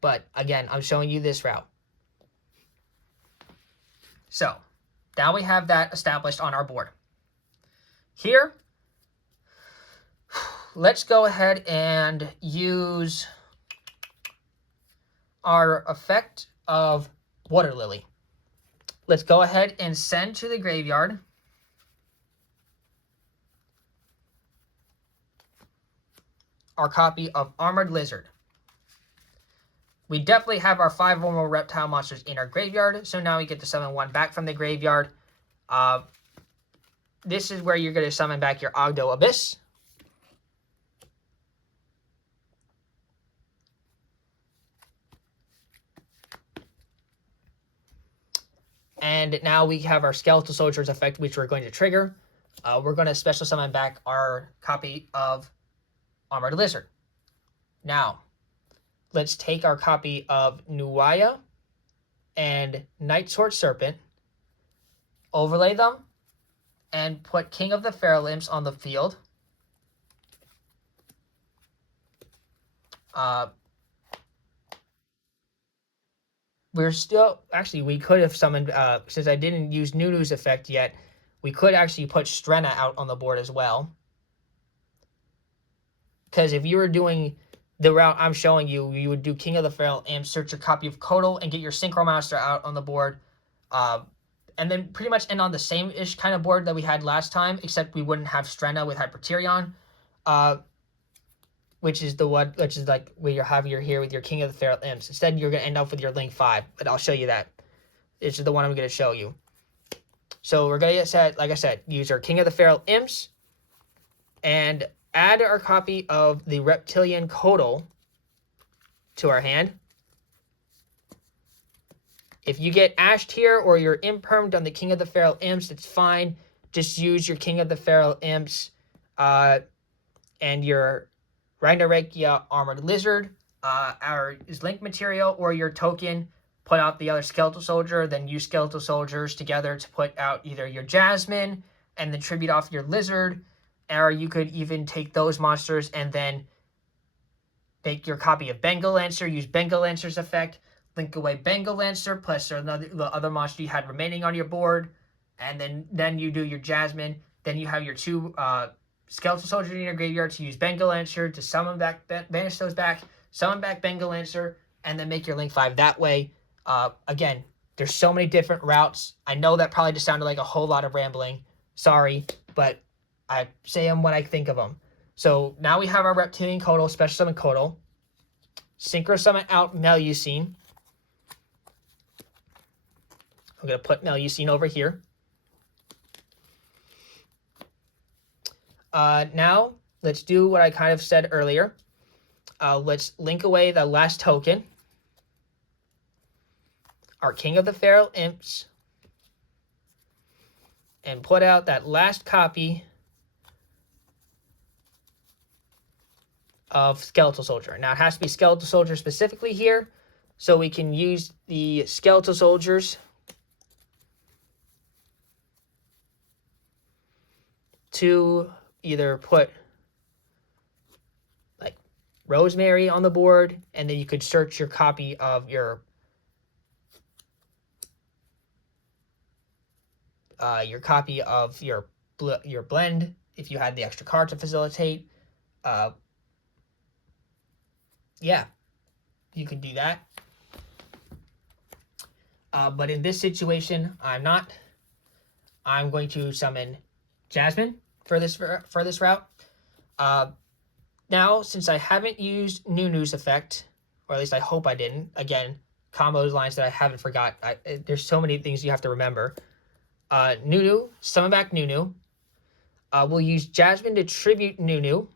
But again, I'm showing you this route. So now we have that established on our board. Here, let's go ahead and use our effect of Water Lily. Let's go ahead and send to the graveyard our copy of Armored Lizard. We definitely have our 5 or more reptile monsters in our graveyard, so now we get to summon 1 back from the graveyard. This is where you're going to summon back your Ogdo'Abyss. And now we have our Skeletal Soldier's effect, which we're going to trigger. We're going to special summon back our copy of Armored Lizard. Now, let's take our copy of Nuwaya and Night Sword Serpent, overlay them, and put King of the Feral Imps on the field. We're still, actually, we could have summoned, since I didn't use Nunu's effect yet, we could actually put Strenna out on the board as well. Because if you were doing the route I'm showing you, you would do King of the Feral Imp, search your copy of Kotal, and get your Synchro Monster out on the board. And then pretty much end on the same-ish kind of board that we had last time, except we wouldn't have Strenna with Hyperterion. Which is like where you have your here with your King of the Feral Imps. Instead, you're going to end up with your Link 5, but I'll show you that. This is the one I'm going to show you. So we're going to set, like I said, use our King of the Feral Imps and add our copy of the Reptilian Kotal to our hand. If you get ashed here or you're impermed on the King of the Feral Imps, it's fine. Just use your King of the Feral Imps and your Ragnaraika Armored Lizard, our Link material, or your token, put out the other Skeletal Soldier, then use Skeletal Soldiers together to put out either your Jasmine and then tribute off your Lizard, or you could even take those monsters and then Make your copy of Bengal Lancer, use Bengal Lancer's effect, link away Bengal Lancer plus the other monster you had remaining on your board, and then you do your Jasmine. Then you have your two Skeletal Soldiers in your graveyard to use Bengal Lancer to summon back, banish those back, summon back Bengal Lancer, and then make your link 5 that way. Again, there's so many different routes. I know that probably just sounded like a whole lot of rambling. Sorry, but I say them when I think of them. So now we have our Reptilian Kotal, Special Summon Kotal. Synchro Summon out Melusine. I'm going to put Melusine over here. Now, let's do what I kind of said earlier. Let's link away the last token. Our King of the Feral Imps. And put out that last copy of Skeletal Soldier. Now, it has to be Skeletal Soldier specifically here, so we can use the Skeletal Soldiers to either put like Rosemary on the board, and then you could search your copy of your blend if you had the extra card to facilitate. Yeah, you could do that. But in this situation, I'm going to summon Jasmine for this route. Now, since I haven't used Nunu's effect, or at least I hope I didn't, again, combos lines that I haven't forgot. There's so many things you have to remember. Nunu, summon back Nunu. We'll use Jasmine to tribute Nunu,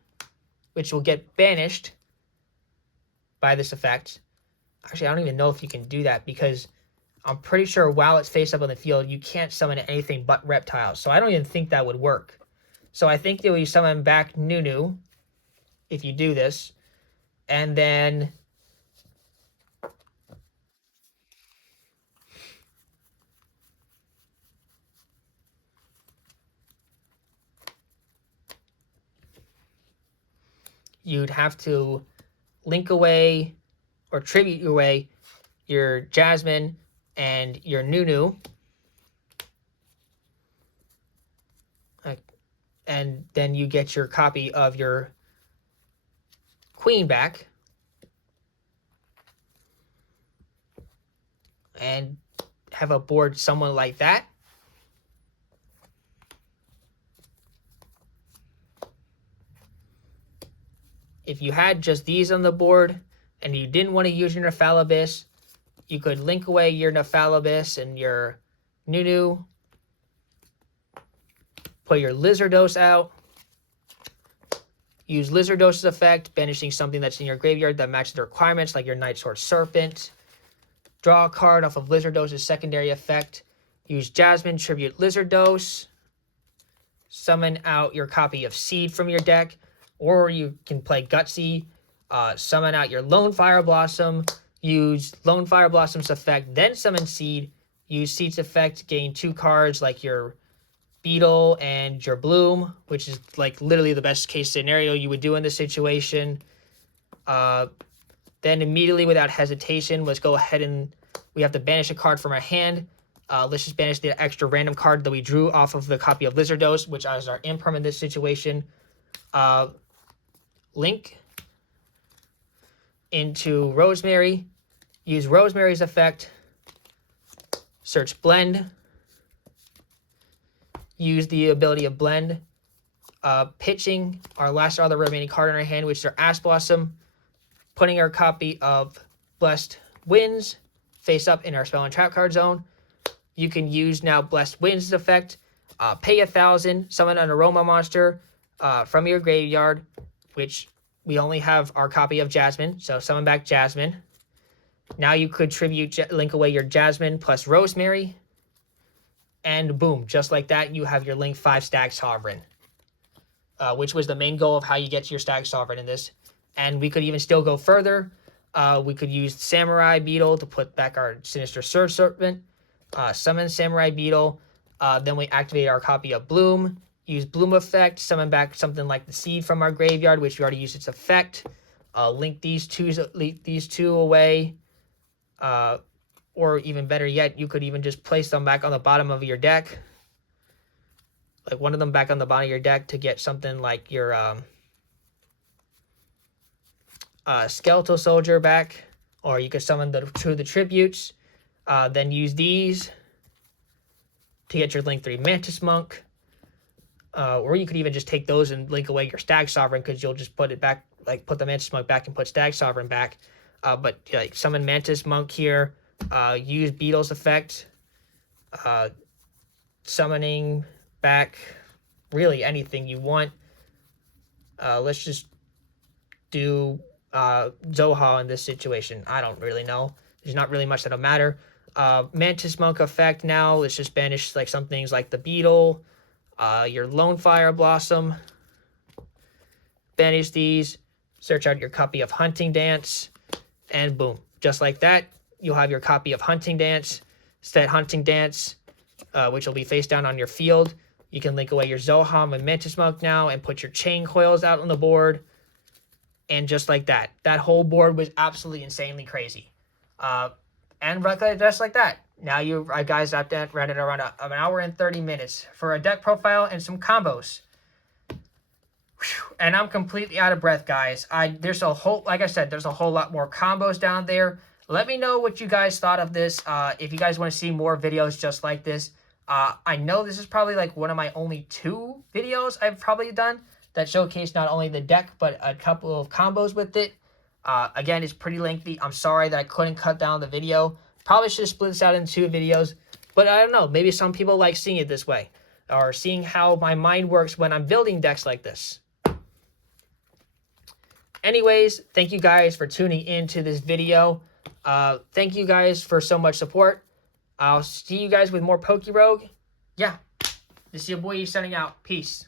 which will get banished by this effect. Actually, I don't even know if you can do that because I'm pretty sure while it's face up on the field, you can't summon anything but reptiles. So I don't even think that would work. So I think that we summon back Nunu if you do this. And then you'd have to link away or tribute away your Jasmine and your Nunu. And then you get your copy of your Queen back. And have a board somewhat like that. If you had just these on the board and you didn't want to use your Nephalibis, you could link away your Nephalibis and your Nunu. Put your Lizardos out. Use Lizardos' effect, banishing something that's in your graveyard that matches the requirements, like your Night Sword Serpent. Draw a card off of Lizardos' secondary effect. Use Jasmine, tribute Lizardos. Summon out your copy of Seed from your deck. Or you can play Gutsy, summon out your Lone Fire Blossom, use Lone Fire Blossom's effect, then summon Seed, use Seed's effect, gain 2 cards like your Beetle and your Bloom, which is like literally the best case scenario you would do in this situation. Then immediately without hesitation, let's go ahead and we have to banish a card from our hand. Let's just banish the extra random card that we drew off of the copy of Lizardos, which is our imperm in this situation. Link into Rosemary, use Rosemary's effect, search Blend, use the ability of Blend, pitching our last other remaining card in our hand, which is our Ash Blossom, putting our copy of Blessed Winds face up in our spell and trap card zone. You can use now Blessed Winds effect, pay 1,000, summon an aroma monster from your graveyard, which we only have our copy of Jasmine, so summon back Jasmine. Now you could link away your Jasmine plus Rosemary, and boom, just like that, you have your link 5 Stag Sovereign, which was the main goal of how you get to your Stag Sovereign in this. And we could even still go further. We could use Samurai Beetle to put back our Sinister Surge Serpent, summon Samurai Beetle, then we activate our copy of Bloom, use Bloom effect, summon back something like the Seed from our graveyard, which we already used its effect. link these two away, or even better yet, you could even just place them back on the bottom of your deck, like one of them back on the bottom of your deck to get something like your skeletal soldier back, or you could summon the tributes, then use these to get your link 3 Mantis Monk, or you could even just take those and link away your Stag Sovereign, because you'll just put it back, like put the Mantis Monk back and put Stag Sovereign back. But like summon Mantis Monk here, use Beetle's effect, summoning back really anything you want. Let's just do Zoha in this situation. I don't really know. There's not really much that'll matter. Mantis Monk effect now. Let's just banish like some things like the Beetle, your Lone Fire Blossom. Banish these. Search out your copy of Hunting Dance, and boom, just like that, you'll have your copy of Hunting Dance. Set Hunting Dance, which will be face down on your field. You can link away your Zoham and Mantis Monk now and put your Chain Coils out on the board. And just like that, that whole board was absolutely insanely crazy. And just like that, now you guys have to run it around an hour and 30 minutes for a deck profile and some combos. Whew. And I'm completely out of breath, guys. There's a whole, like I said, there's a whole lot more combos down there. Let me know what you guys thought of this. If you guys want to see more videos just like this. I know this is probably like one of my only 2 videos I've probably done that showcase not only the deck, but a couple of combos with it. Again, it's pretty lengthy. I'm sorry that I couldn't cut down the video. Probably should have split this out into 2 videos. But I don't know. Maybe some people like seeing it this way, or seeing how my mind works when I'm building decks like this. Anyways, thank you guys for tuning into this video. Thank you guys for so much support. I'll see you guys with more Poke Rogue. Yeah, this is your boy Yeet signing out. Peace.